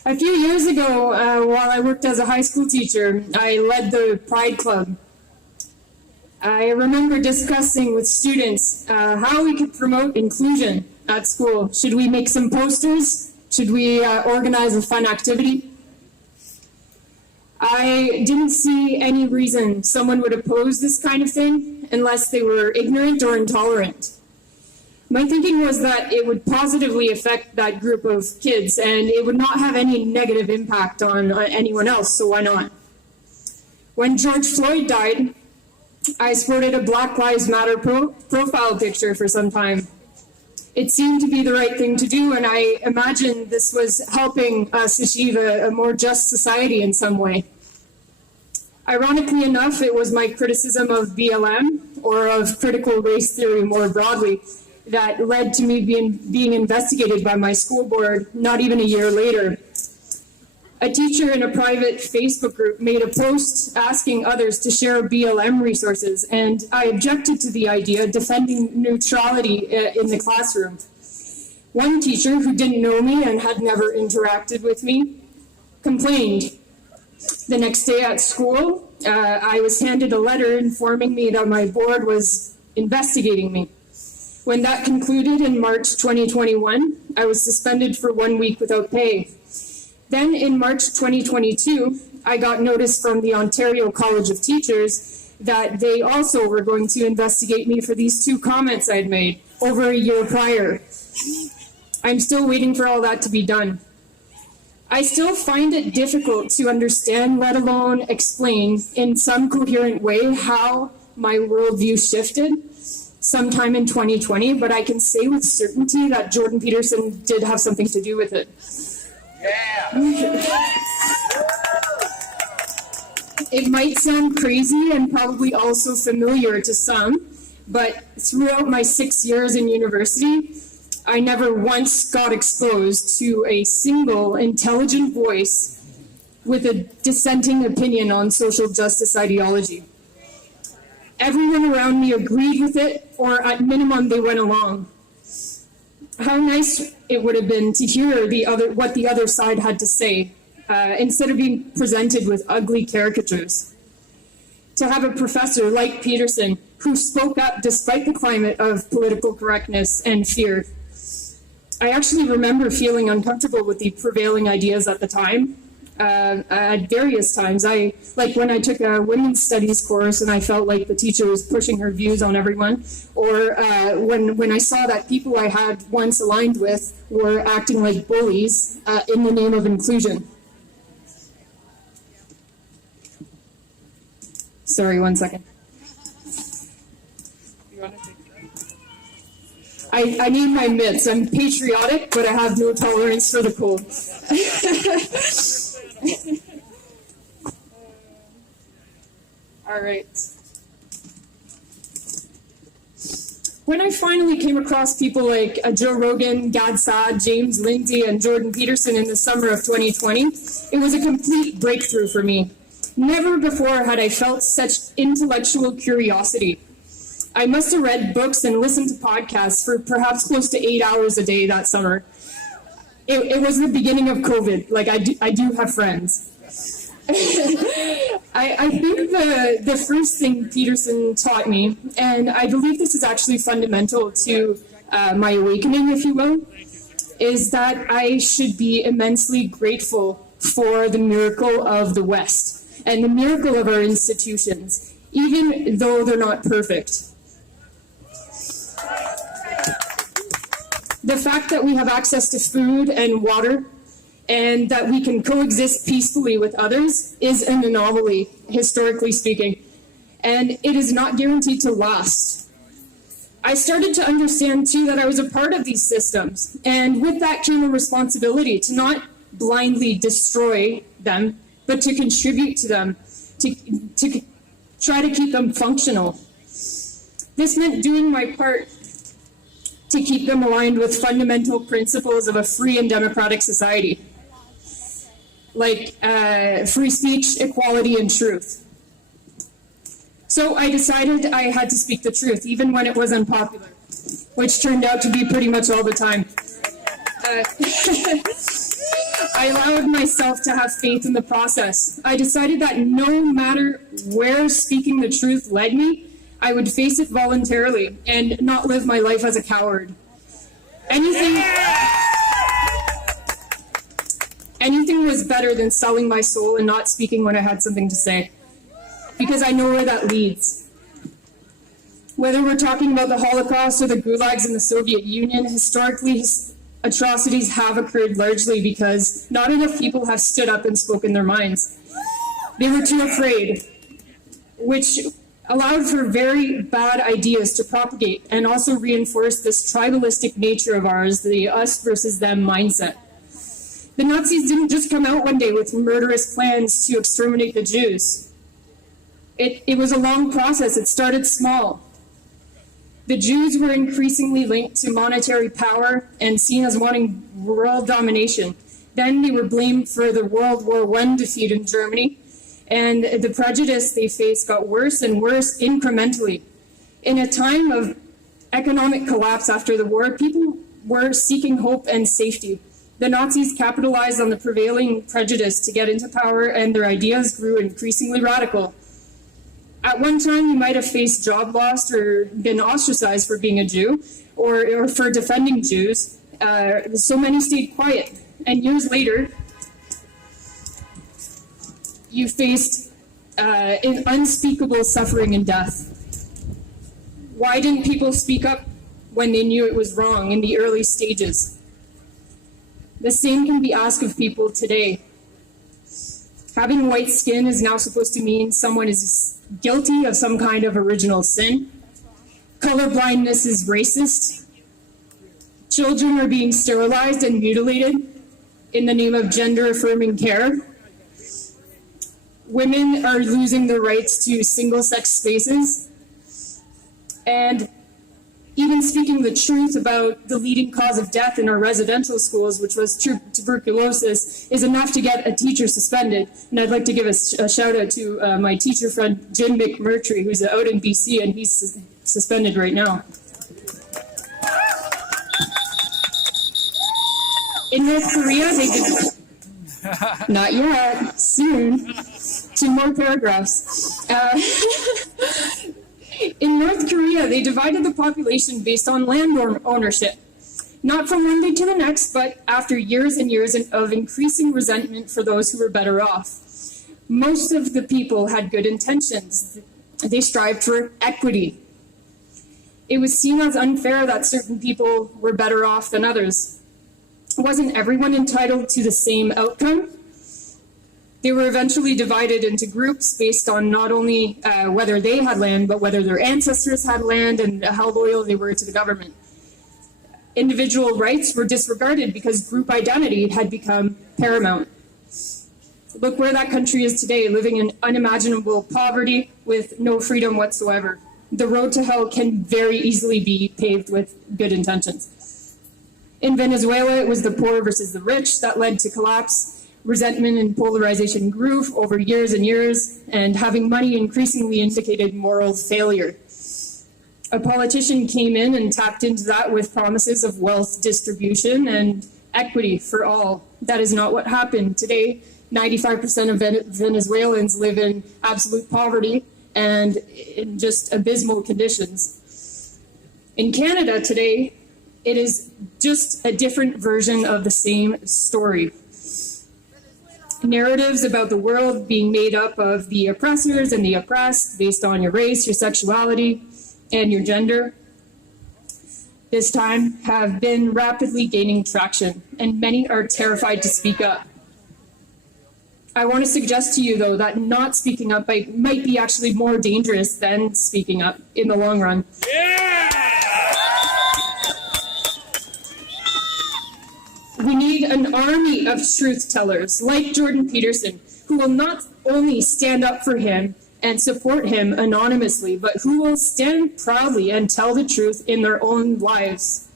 A few years ago, while I worked as a high school teacher, I led the Pride Club. I remember discussing with students how we could promote inclusion at school. Should we make some posters? Should we organize a fun activity? I didn't see any reason someone would oppose this kind of thing unless they were ignorant or intolerant. My thinking was that it would positively affect that group of kids and it would not have any negative impact on anyone else, so why not? When George Floyd died, I sported a Black Lives Matter profile picture for some time. It seemed to be the right thing to do, and I imagined this was helping us achieve a more just society in some way. Ironically enough, it was my criticism of BLM, or of critical race theory more broadly, that led to me being investigated by my school board not even a year later. A teacher in a private Facebook group made a post asking others to share BLM resources, and I objected to the idea, defending neutrality in the classroom. One teacher, who didn't know me and had never interacted with me, complained. The next day at school, I was handed a letter informing me that my board was investigating me. When that concluded in March 2021, I was suspended for 1 week without pay. Then in March 2022, I got notice from the Ontario College of Teachers that they also were going to investigate me for these 2 comments I'd made over a year prior. I'm still waiting for all that to be done. I still find it difficult to understand, let alone explain in some coherent way how my worldview shifted sometime in 2020, but I can say with certainty that Jordan Peterson did have something to do with it. It might sound crazy and probably also familiar to some, but throughout my 6 years in university, I never once got exposed to a single intelligent voice with a dissenting opinion on social justice ideology. Everyone around me agreed with it, or at minimum, they went along. How nice it would have been to hear what the other side had to say, instead of being presented with ugly caricatures. To have a professor like Peterson who spoke up despite the climate of political correctness and fear. I actually remember feeling uncomfortable with the prevailing ideas at the time, at various times. Like when I took a women's studies course and I felt like the teacher was pushing her views on everyone, or when I saw that people I had once aligned with were acting like bullies in the name of inclusion. Sorry, 1 second. I need my mitts. I'm patriotic, but I have no tolerance for the cold. All right. When I finally came across people like Joe Rogan, Gad Saad, James Lindsay, and Jordan Peterson in the summer of 2020, it was a complete breakthrough for me. Never before had I felt such intellectual curiosity. I must have read books and listened to podcasts for perhaps close to 8 hours a day that summer. It was the beginning of COVID. Like, I do have friends. I think the first thing Peterson taught me, and I believe this is actually fundamental to my awakening, if you will, is that I should be immensely grateful for the miracle of the West and the miracle of our institutions, even though they're not perfect. The fact that we have access to food and water and that we can coexist peacefully with others is an anomaly, historically speaking, and it is not guaranteed to last. I started to understand, too, that I was a part of these systems, and with that came a responsibility to not blindly destroy them, but to contribute to them, to try to keep them functional. This meant doing my part to keep them aligned with fundamental principles of a free and democratic society, like free speech, equality, and truth. So I decided I had to speak the truth, even when it was unpopular, which turned out to be pretty much all the time. I allowed myself to have faith in the process. I decided that no matter where speaking the truth led me, I would face it voluntarily and not live my life as a coward. Anything was better than selling my soul and not speaking when I had something to say, because I know where that leads. Whether we're talking about the Holocaust or the gulags in the Soviet Union, historically, atrocities have occurred largely because not enough people have stood up and spoken their minds. They were too afraid, which allowed for very bad ideas to propagate and also reinforce this tribalistic nature of ours, the us versus them mindset. The Nazis didn't just come out one day with murderous plans to exterminate the Jews. It was a long process. It started small. The Jews were increasingly linked to monetary power and seen as wanting world domination. Then they were blamed for the World War I defeat in Germany, and the prejudice they faced got worse and worse incrementally. In a time of economic collapse after the war, people were seeking hope and safety. The Nazis capitalized on the prevailing prejudice to get into power, and their ideas grew increasingly radical. At one time, you might have faced job loss or been ostracized for being a Jew or for defending Jews. So many stayed quiet. And years later, you faced an unspeakable suffering and death. Why didn't people speak up when they knew it was wrong in the early stages? The same can be asked of people today. Having white skin is now supposed to mean someone is guilty of some kind of original sin. Colorblindness is racist. Children are being sterilized and mutilated in the name of gender-affirming care. Women are losing their rights to single-sex spaces. And even speaking the truth about the leading cause of death in our residential schools, which was tuberculosis, is enough to get a teacher suspended. And I'd like to give a shout out to my teacher friend, Jim McMurtry, who's out in BC, and he's suspended right now. In North Korea, they did, not yet, soon, 2 more paragraphs. In North Korea, they divided the population based on land ownership. Not from one day to the next, but after years and years of increasing resentment for those who were better off. Most of the people had good intentions. They strived for equity. It was seen as unfair that certain people were better off than others. Wasn't everyone entitled to the same outcome? They were eventually divided into groups based on not only whether they had land, but whether their ancestors had land and how loyal they were to the government. Individual rights were disregarded because group identity had become paramount. Look where that country is today, living in unimaginable poverty with no freedom whatsoever. The road to hell can very easily be paved with good intentions. In Venezuela, it was the poor versus the rich that led to collapse. Resentment and polarization grew over years and years, and having money increasingly indicated moral failure. A politician came in and tapped into that with promises of wealth distribution and equity for all. That is not what happened. Today, 95% of Venezuelans live in absolute poverty and in just abysmal conditions. In Canada today, it is just a different version of the same story. Narratives about the world being made up of the oppressors and the oppressed based on your race, your sexuality, and your gender, this time have been rapidly gaining traction, and many are terrified to speak up. I want to suggest to you, though, that not speaking up might be actually more dangerous than speaking up in the long run. We need an army of truth tellers like Jordan Peterson, who will not only stand up for him and support him anonymously, but who will stand proudly and tell the truth in their own lives.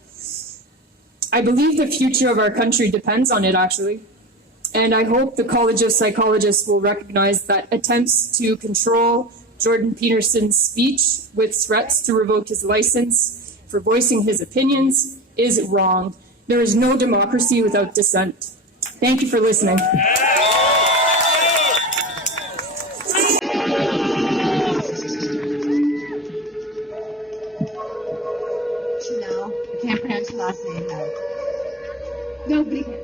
I believe the future of our country depends on it, actually. And I hope the College of Psychologists will recognize that attempts to control Jordan Peterson's speech with threats to revoke his license for voicing his opinions is wrong. There is no democracy without dissent. Thank you for listening. No, I can't pronounce your last name, no. Nobody can.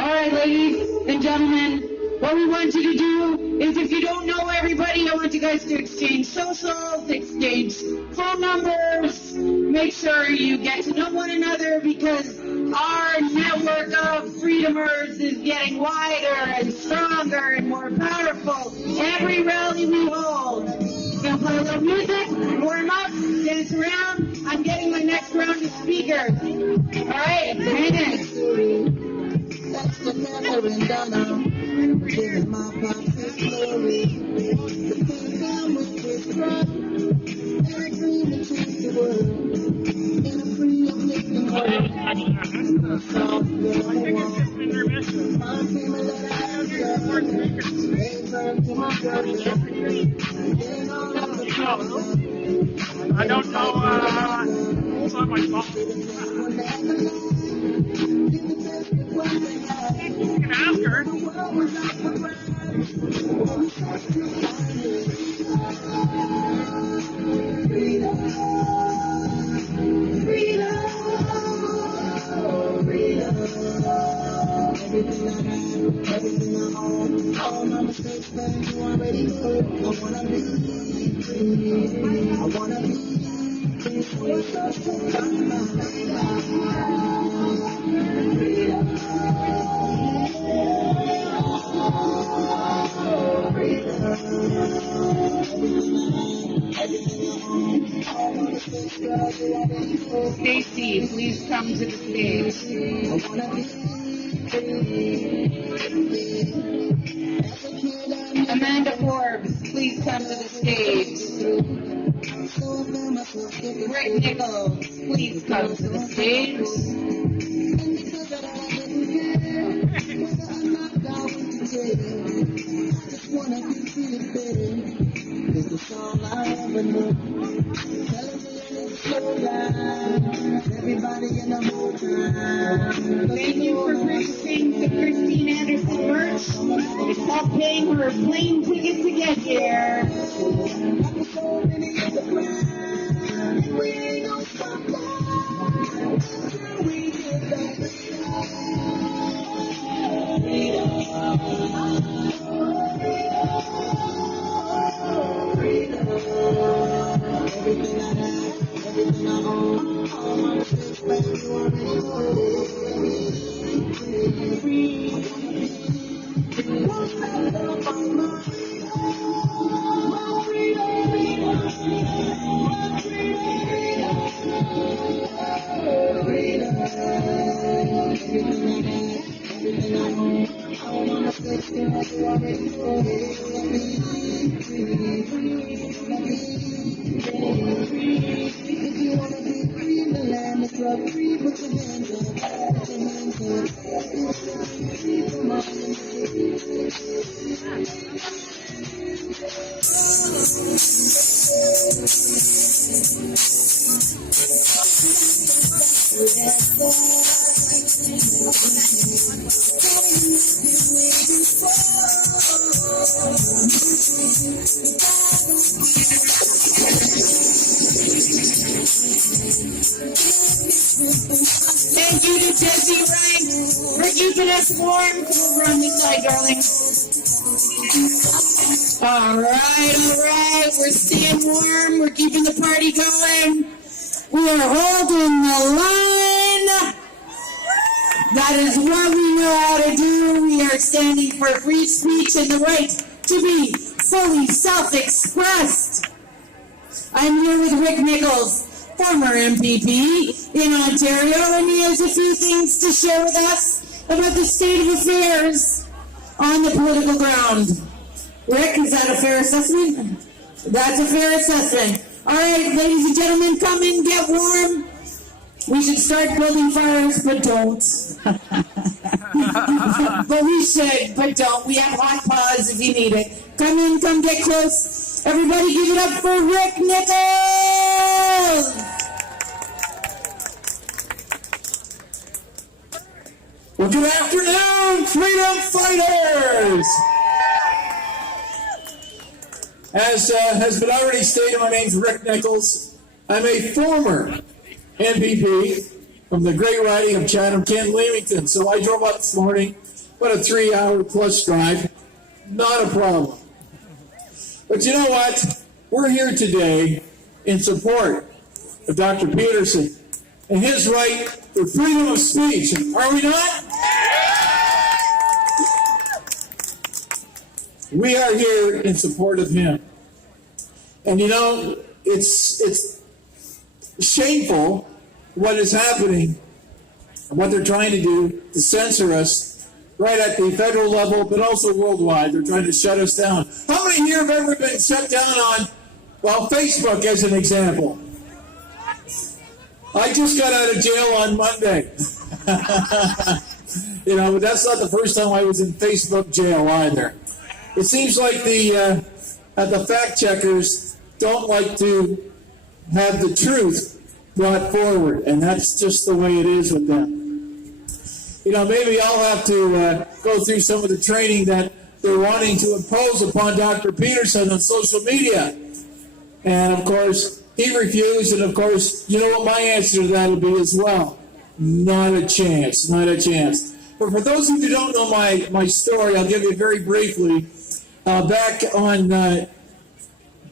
All right, ladies and gentlemen, what we want you to do is, if you don't know everybody, I want you guys to exchange socials, exchange phone numbers, make sure you get to know one another, because our network of freedomers is getting wider and stronger and more powerful every rally we hold. Gonna play a little music, warm up, dance around. I'm getting my next round of speakers. All right, hang in. That's the never and done. Giving my pops his glory. The things I'm with is right. And I dream to change the world. In a free uplifting world. Soft world. My family that I have done. They turn to my brother. And all of the power. I don't know, it's on my phone. You can ask her. Everything I own, all my mistakes, man, you already know. I wanna be free. I wanna be free. Stacy, please come to the stage. Amanda Forbes, please come to the stage. Rick Nichols, please come to the stage. Thank you for purchasing the Christine Anderson merch. It's not paying her plane ticket to get here. Thank you to Jesse Wright for keeping us warm. Come over on this side, darling. All right. We're staying warm. We're keeping the party going. We are holding the line. That is what we know how to do. We are standing for free speech and the right to be fully self-expressed. I'm here with Rick Nichols, former MPP in Ontario, and he has a few things to share with us about the state of affairs on the political ground. Rick, is that a fair assessment? That's a fair assessment. All right, ladies and gentlemen, come in, get warm. We should start building fires, but don't. But we should, but don't. We have hot paws if you need it. Come in, come get close. Everybody give it up for Rick Nichols! Well, good afternoon, freedom fighters! As has been already stated, my name's Rick Nichols. I'm a former MPP from the great riding of Chatham-Kent-Leamington. So I drove up this morning, about a 3-hour plus drive. Not a problem. But you know what? We're here today in support of Dr. Peterson and his right for freedom of speech. Are we not? We are here in support of him. And you know, it's shameful what is happening and what they're trying to do to censor us right at the federal level, but also worldwide. They're trying to shut us down. How many here have ever been shut down on, well, Facebook as an example? I just got out of jail on Monday. You know, but that's not the first time I was in Facebook jail either. It seems like the fact checkers don't like to have the truth brought forward, and that's just the way it is with them. You know, maybe I'll have to go through some of the training that they're wanting to impose upon Dr. Peterson on social media. And of course, he refused, and of course, you know what my answer to that will be as well. Not a chance, not a chance. But for those of you who don't know my story, I'll give you very briefly. Back on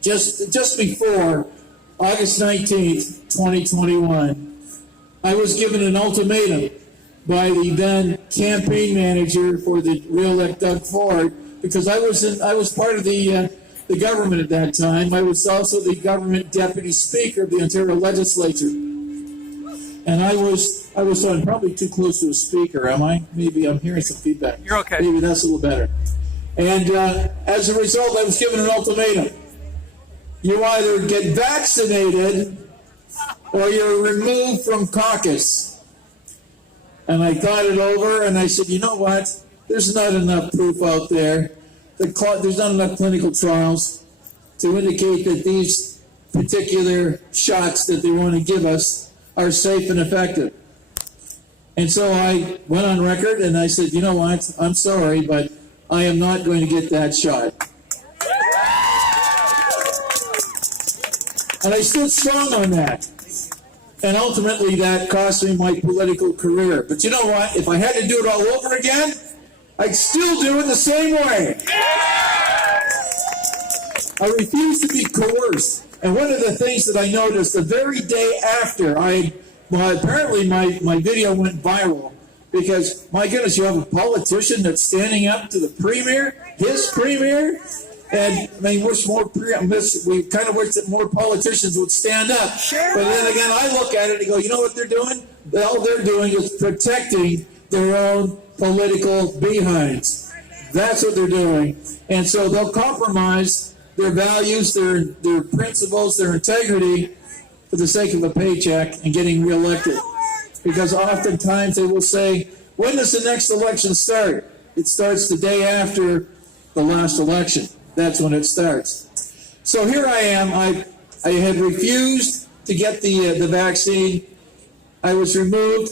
just before August 19th, 2021, I was given an ultimatum by the then campaign manager for the reelect Doug Ford, because I was part of the government at that time. I was also the government deputy speaker of the Ontario legislature. And I was I'm probably too close to a speaker, am I? Maybe I'm hearing some feedback. You're okay. Maybe that's a little better. And as a result, I was given an ultimatum. You either get vaccinated or you're removed from caucus. And I thought it over and I said, you know what? There's not enough proof out there. There's not enough clinical trials to indicate that these particular shots that they want to give us are safe and effective. And so I went on record and I said, you know what? I'm sorry, but I am not going to get that shot. And I stood strong on that. And ultimately that cost me my political career. But you know what? If I had to do it all over again, I'd still do it the same way. I refuse to be coerced. And one of the things that I noticed the very day after apparently my video went viral, because my goodness, you have a politician that's standing up to the premier, his premier, and I mean, we kind of wish that more politicians would stand up. But then again, I look at it and go, you know what they're doing? All they're doing is protecting their own political behinds. That's what they're doing. And so they'll compromise their values, their principles, their integrity for the sake of a paycheck and getting reelected. Because oftentimes they will say, when does the next election start? It starts the day after the last election. That's when it starts. So here I am. I had refused to get the vaccine. I was removed.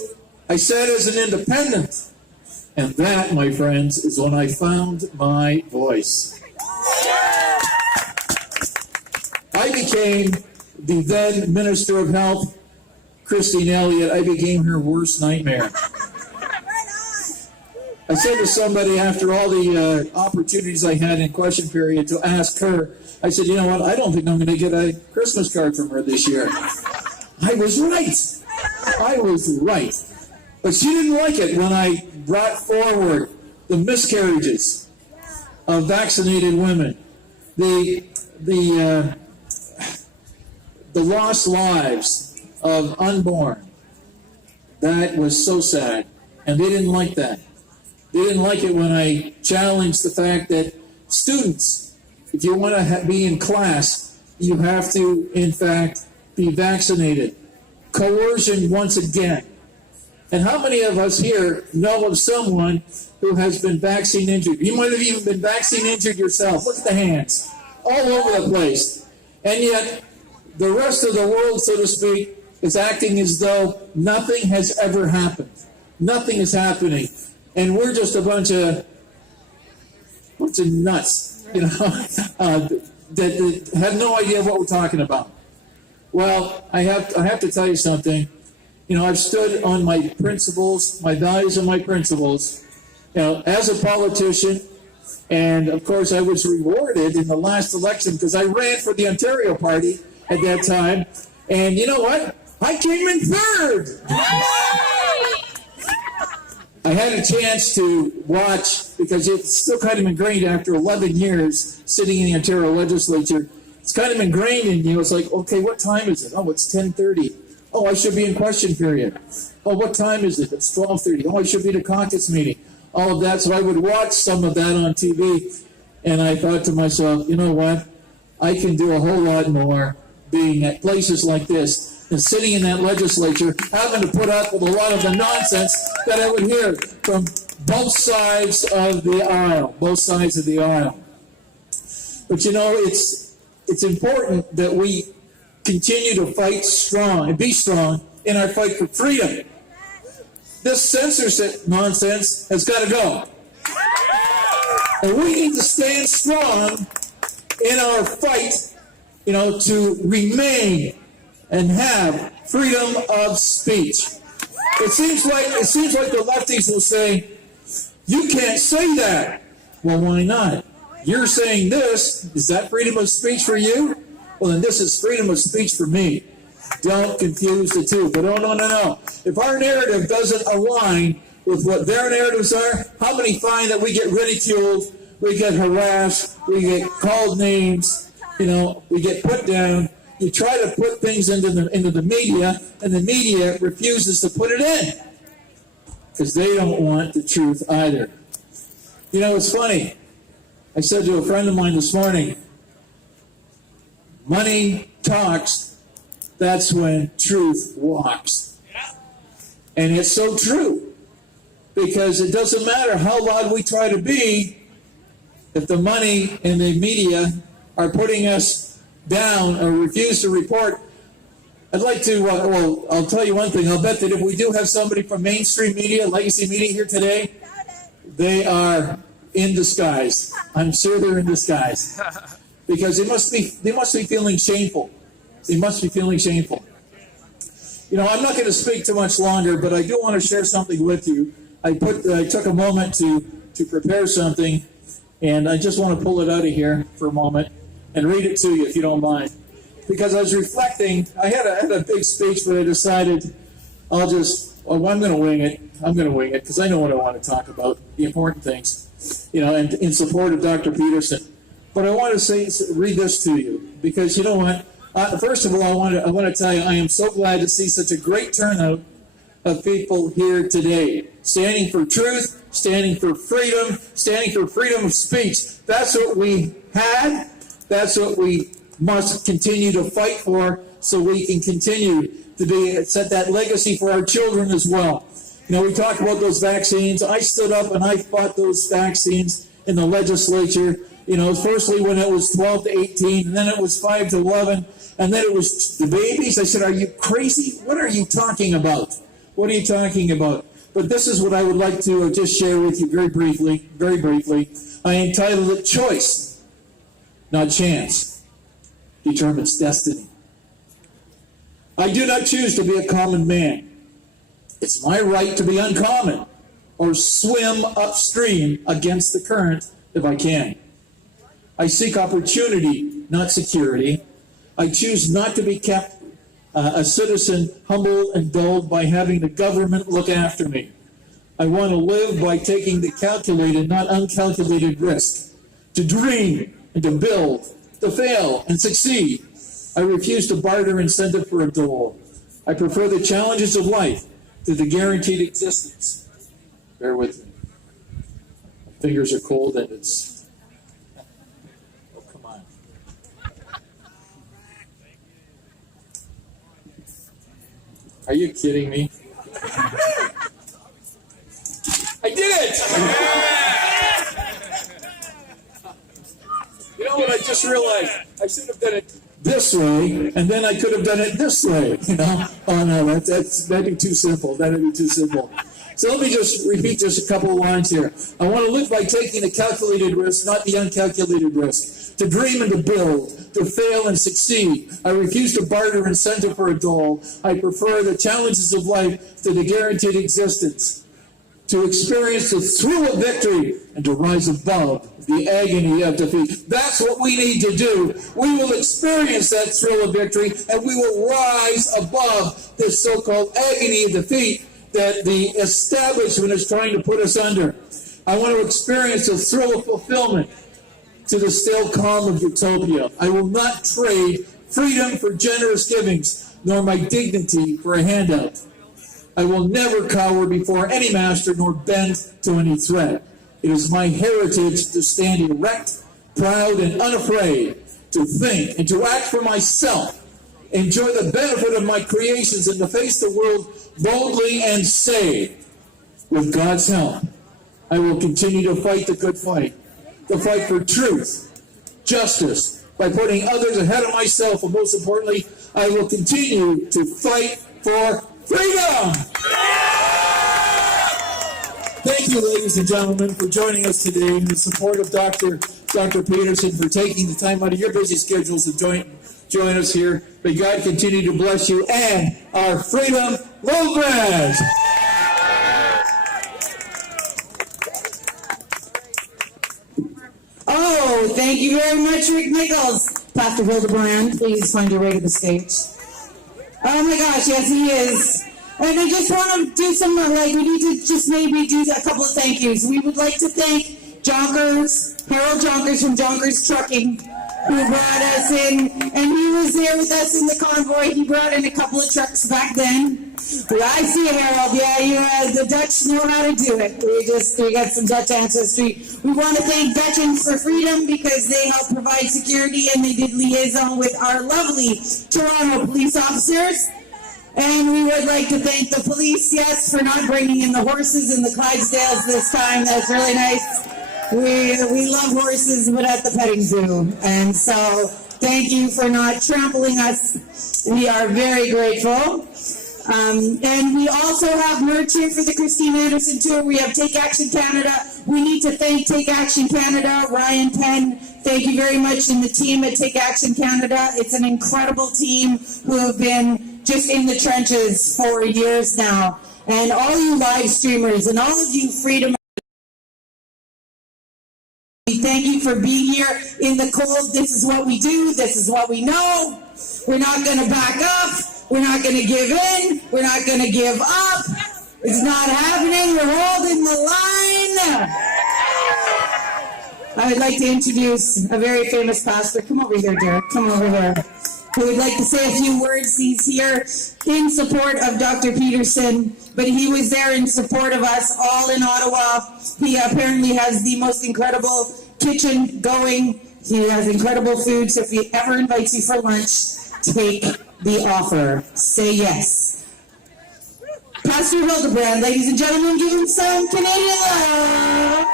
I sat as an independent. And that, my friends, is when I found my voice. I became the then Minister of Health, Christine Elliott. I became her worst nightmare. I said to somebody after all the opportunities I had in question period to ask her, I said, you know what, I don't think I'm going to get a Christmas card from her this year. I was right. I was right. But she didn't like it when I brought forward the miscarriages of vaccinated women, the lost lives of unborn. That was so sad. And they didn't like that. They didn't like it when I challenged the fact that students, if you want to be in class, you have to, in fact, be vaccinated. Coercion once again. And how many of us here know of someone who has been vaccine injured? You might have even been vaccine injured yourself. Look at the hands. All over the place. And yet, the rest of the world, so to speak, is acting as though nothing has ever happened. Nothing is happening. And we're just a bunch of nuts, you know, that have no idea what we're talking about. Well, I have to tell you something. You know, I've stood on my principles, my values and my principles, you know, as a politician. And of course, I was rewarded in the last election because I ran for the Ontario Party at that time. And you know what? I came in third. I had a chance to watch, because it's still kind of ingrained after 11 years sitting in the Ontario legislature. It's kind of ingrained in you. It's like, okay, what time is it? Oh, it's 10:30. Oh, I should be in question period. Oh, what time is it? It's 12:30. Oh, I should be at a caucus meeting. All of that. So I would watch some of that on TV. And I thought to myself, you know what? I can do a whole lot more being at places like this and sitting in that legislature, having to put up with a lot of the nonsense that I would hear from both sides of the aisle. Both sides of the aisle. But you know, it's important that we continue to fight strong and be strong in our fight for freedom. This censorship nonsense has got to go. And we need to stand strong in our fight, you know, to remain and have freedom of speech. It seems like the lefties will say, you can't say that. Well, why not? You're saying this. Is that freedom of speech for you? Well, then this is freedom of speech for me. Don't confuse the two. But no. If our narrative doesn't align with what their narratives are? How many find that we get ridiculed, we get harassed, we get called names, we get put down? You try to put things into the media, and the media refuses to put it in because they don't want the truth either. It's funny. I said to a friend of mine this morning, money talks, that's when truth walks. And it's so true, because it doesn't matter how loud we try to be, if the money and the media are putting us down or refuse to report. I'd like to, I'll tell you one thing. I'll bet that if we do have somebody from mainstream media, legacy media here today, they are in disguise. I'm sure they're in disguise. Because they must be feeling shameful. They must be feeling shameful. I'm not going to speak too much longer, but I do want to share something with you. I took a moment to prepare something, and I just want to pull it out of here for a moment and read it to you, if you don't mind. Because I was reflecting, I had a big speech, but I decided I'm going to wing it. I'm going to wing it because I know what I want to talk about, the important things, and in support of Dr. Peterson. But I want to read this to you because you know what? First of all, I want to tell you I am so glad to see such a great turnout of people here today, standing for truth, standing for freedom of speech. That's what we had. That's what we must continue to fight for, so we can continue to set that legacy for our children as well. We talk about those vaccines. I stood up and I fought those vaccines in the legislature. Firstly when it was 12 to 18, and then it was 5 to 11, and then it was the babies. I said, are you crazy? What are you talking about? What are you talking about? But this is what I would like to just share with you very briefly. I entitled it Choice, Not Chance, Determines Destiny. I do not choose to be a common man. It's my right to be uncommon or swim upstream against the current if I can. I seek opportunity, not security. I choose not to be kept a citizen humble and dulled by having the government look after me. I want to live by taking the calculated, not uncalculated risk, to dream and to build, to fail and succeed. I refuse to barter incentive for a dole. I prefer the challenges of life to the guaranteed existence. Bear with me. My fingers are cold and it's... Oh, come on. Are you kidding me? I did it! You know what I just realized? I should have done it this way, and then I could have done it this way, Oh no, that'd be too simple. That'd be too simple. So let me just repeat just a couple of lines here. I want to live by taking the calculated risk, not the uncalculated risk. To dream and to build, to fail and succeed. I refuse to barter incentive for a dole. I prefer the challenges of life to the guaranteed existence. To experience the thrill of victory and to rise above the agony of defeat. That's what we need to do. We will experience that thrill of victory and we will rise above this so-called agony of defeat that the establishment is trying to put us under. I want to experience the thrill of fulfillment to the still calm of utopia. I will not trade freedom for generous givings, nor my dignity for a handout. I will never cower before any master nor bend to any threat. It is my heritage to stand erect, proud, and unafraid, to think and to act for myself, enjoy the benefit of my creations, and to face the world boldly and say, with God's help, I will continue to fight the good fight, the fight for truth, justice, by putting others ahead of myself, and most importantly, I will continue to fight for freedom! Thank you, ladies and gentlemen, for joining us today in the support of Dr. Peterson, for taking the time out of your busy schedules to join us here. May God continue to bless you and our freedom movement! Oh, thank you very much, Rick Nichols. Pastor Hildebrand, please find your way to the stage. Oh my gosh, yes he is. And I just want to do some, we need to just maybe do a couple of thank yous. We would like to thank Jonkers, Harold Jonkers from Jonkers Trucking, who brought us in, and he was there with us in the convoy. He brought in a couple of trucks back then. I see Harold, yeah, the Dutch know how to do it. We got some Dutch ancestry. We want to thank Veterans for Freedom because they help provide security and they did liaison with our lovely Toronto police officers. And we would like to thank the police, yes, for not bringing in the horses and the Clydesdales this time. That's really nice. We love horses, but at the petting zoo. And so thank you for not trampling us. We are very grateful. And we also have merch here for the Christine Anderson Tour. We have Take Action Canada. We need to thank Take Action Canada, Ryan Penn. Thank you very much, and the team at Take Action Canada. It's an incredible team who have been just in the trenches for years now. And all you live streamers and all of you Freedom, thank you for being here in the cold. This is what we do. This is what we know. We're not going to back up. We're not going to give in. We're not going to give up. It's not happening. We're holding the line. I would like to introduce a very famous pastor. Come over here, Derek. Come over here. Who would like to say a few words. He's here in support of Dr. Peterson, but he was there in support of us all in Ottawa. He apparently has the most incredible kitchen going. He has incredible food, so if he ever invites you for lunch, take the offer. Say yes. Pastor Hildebrand, ladies and gentlemen, give him some Canadian love.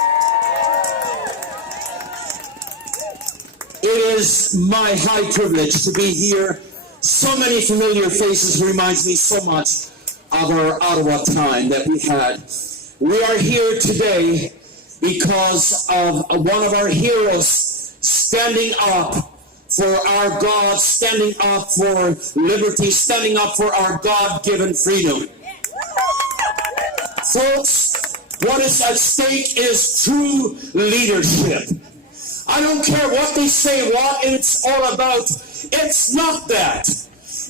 It is my high privilege to be here. So many familiar faces reminds me so much of our Ottawa time that we had. We are here today because of one of our heroes standing up for our God, standing up for liberty, standing up for our God-given freedom. Folks, what is at stake is true leadership. I don't care what they say, what it's all about. It's not that.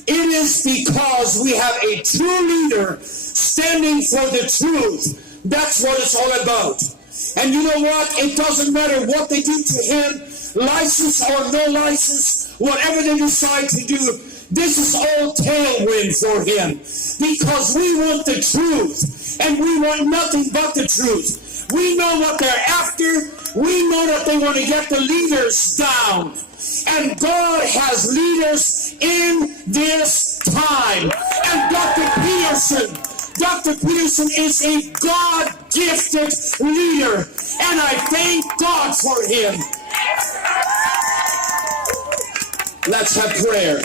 It is because we have a true leader standing for the truth. That's what it's all about. And you know what? It doesn't matter what they do to him, license or no license, whatever they decide to do, this is all tailwind for him. Because we want the truth, and we want nothing but the truth. We know what they're after. We know that they want to get the leaders down. And God has leaders in this time. And Dr. Peterson is a God-gifted leader. And I thank God for him. Let's have prayer.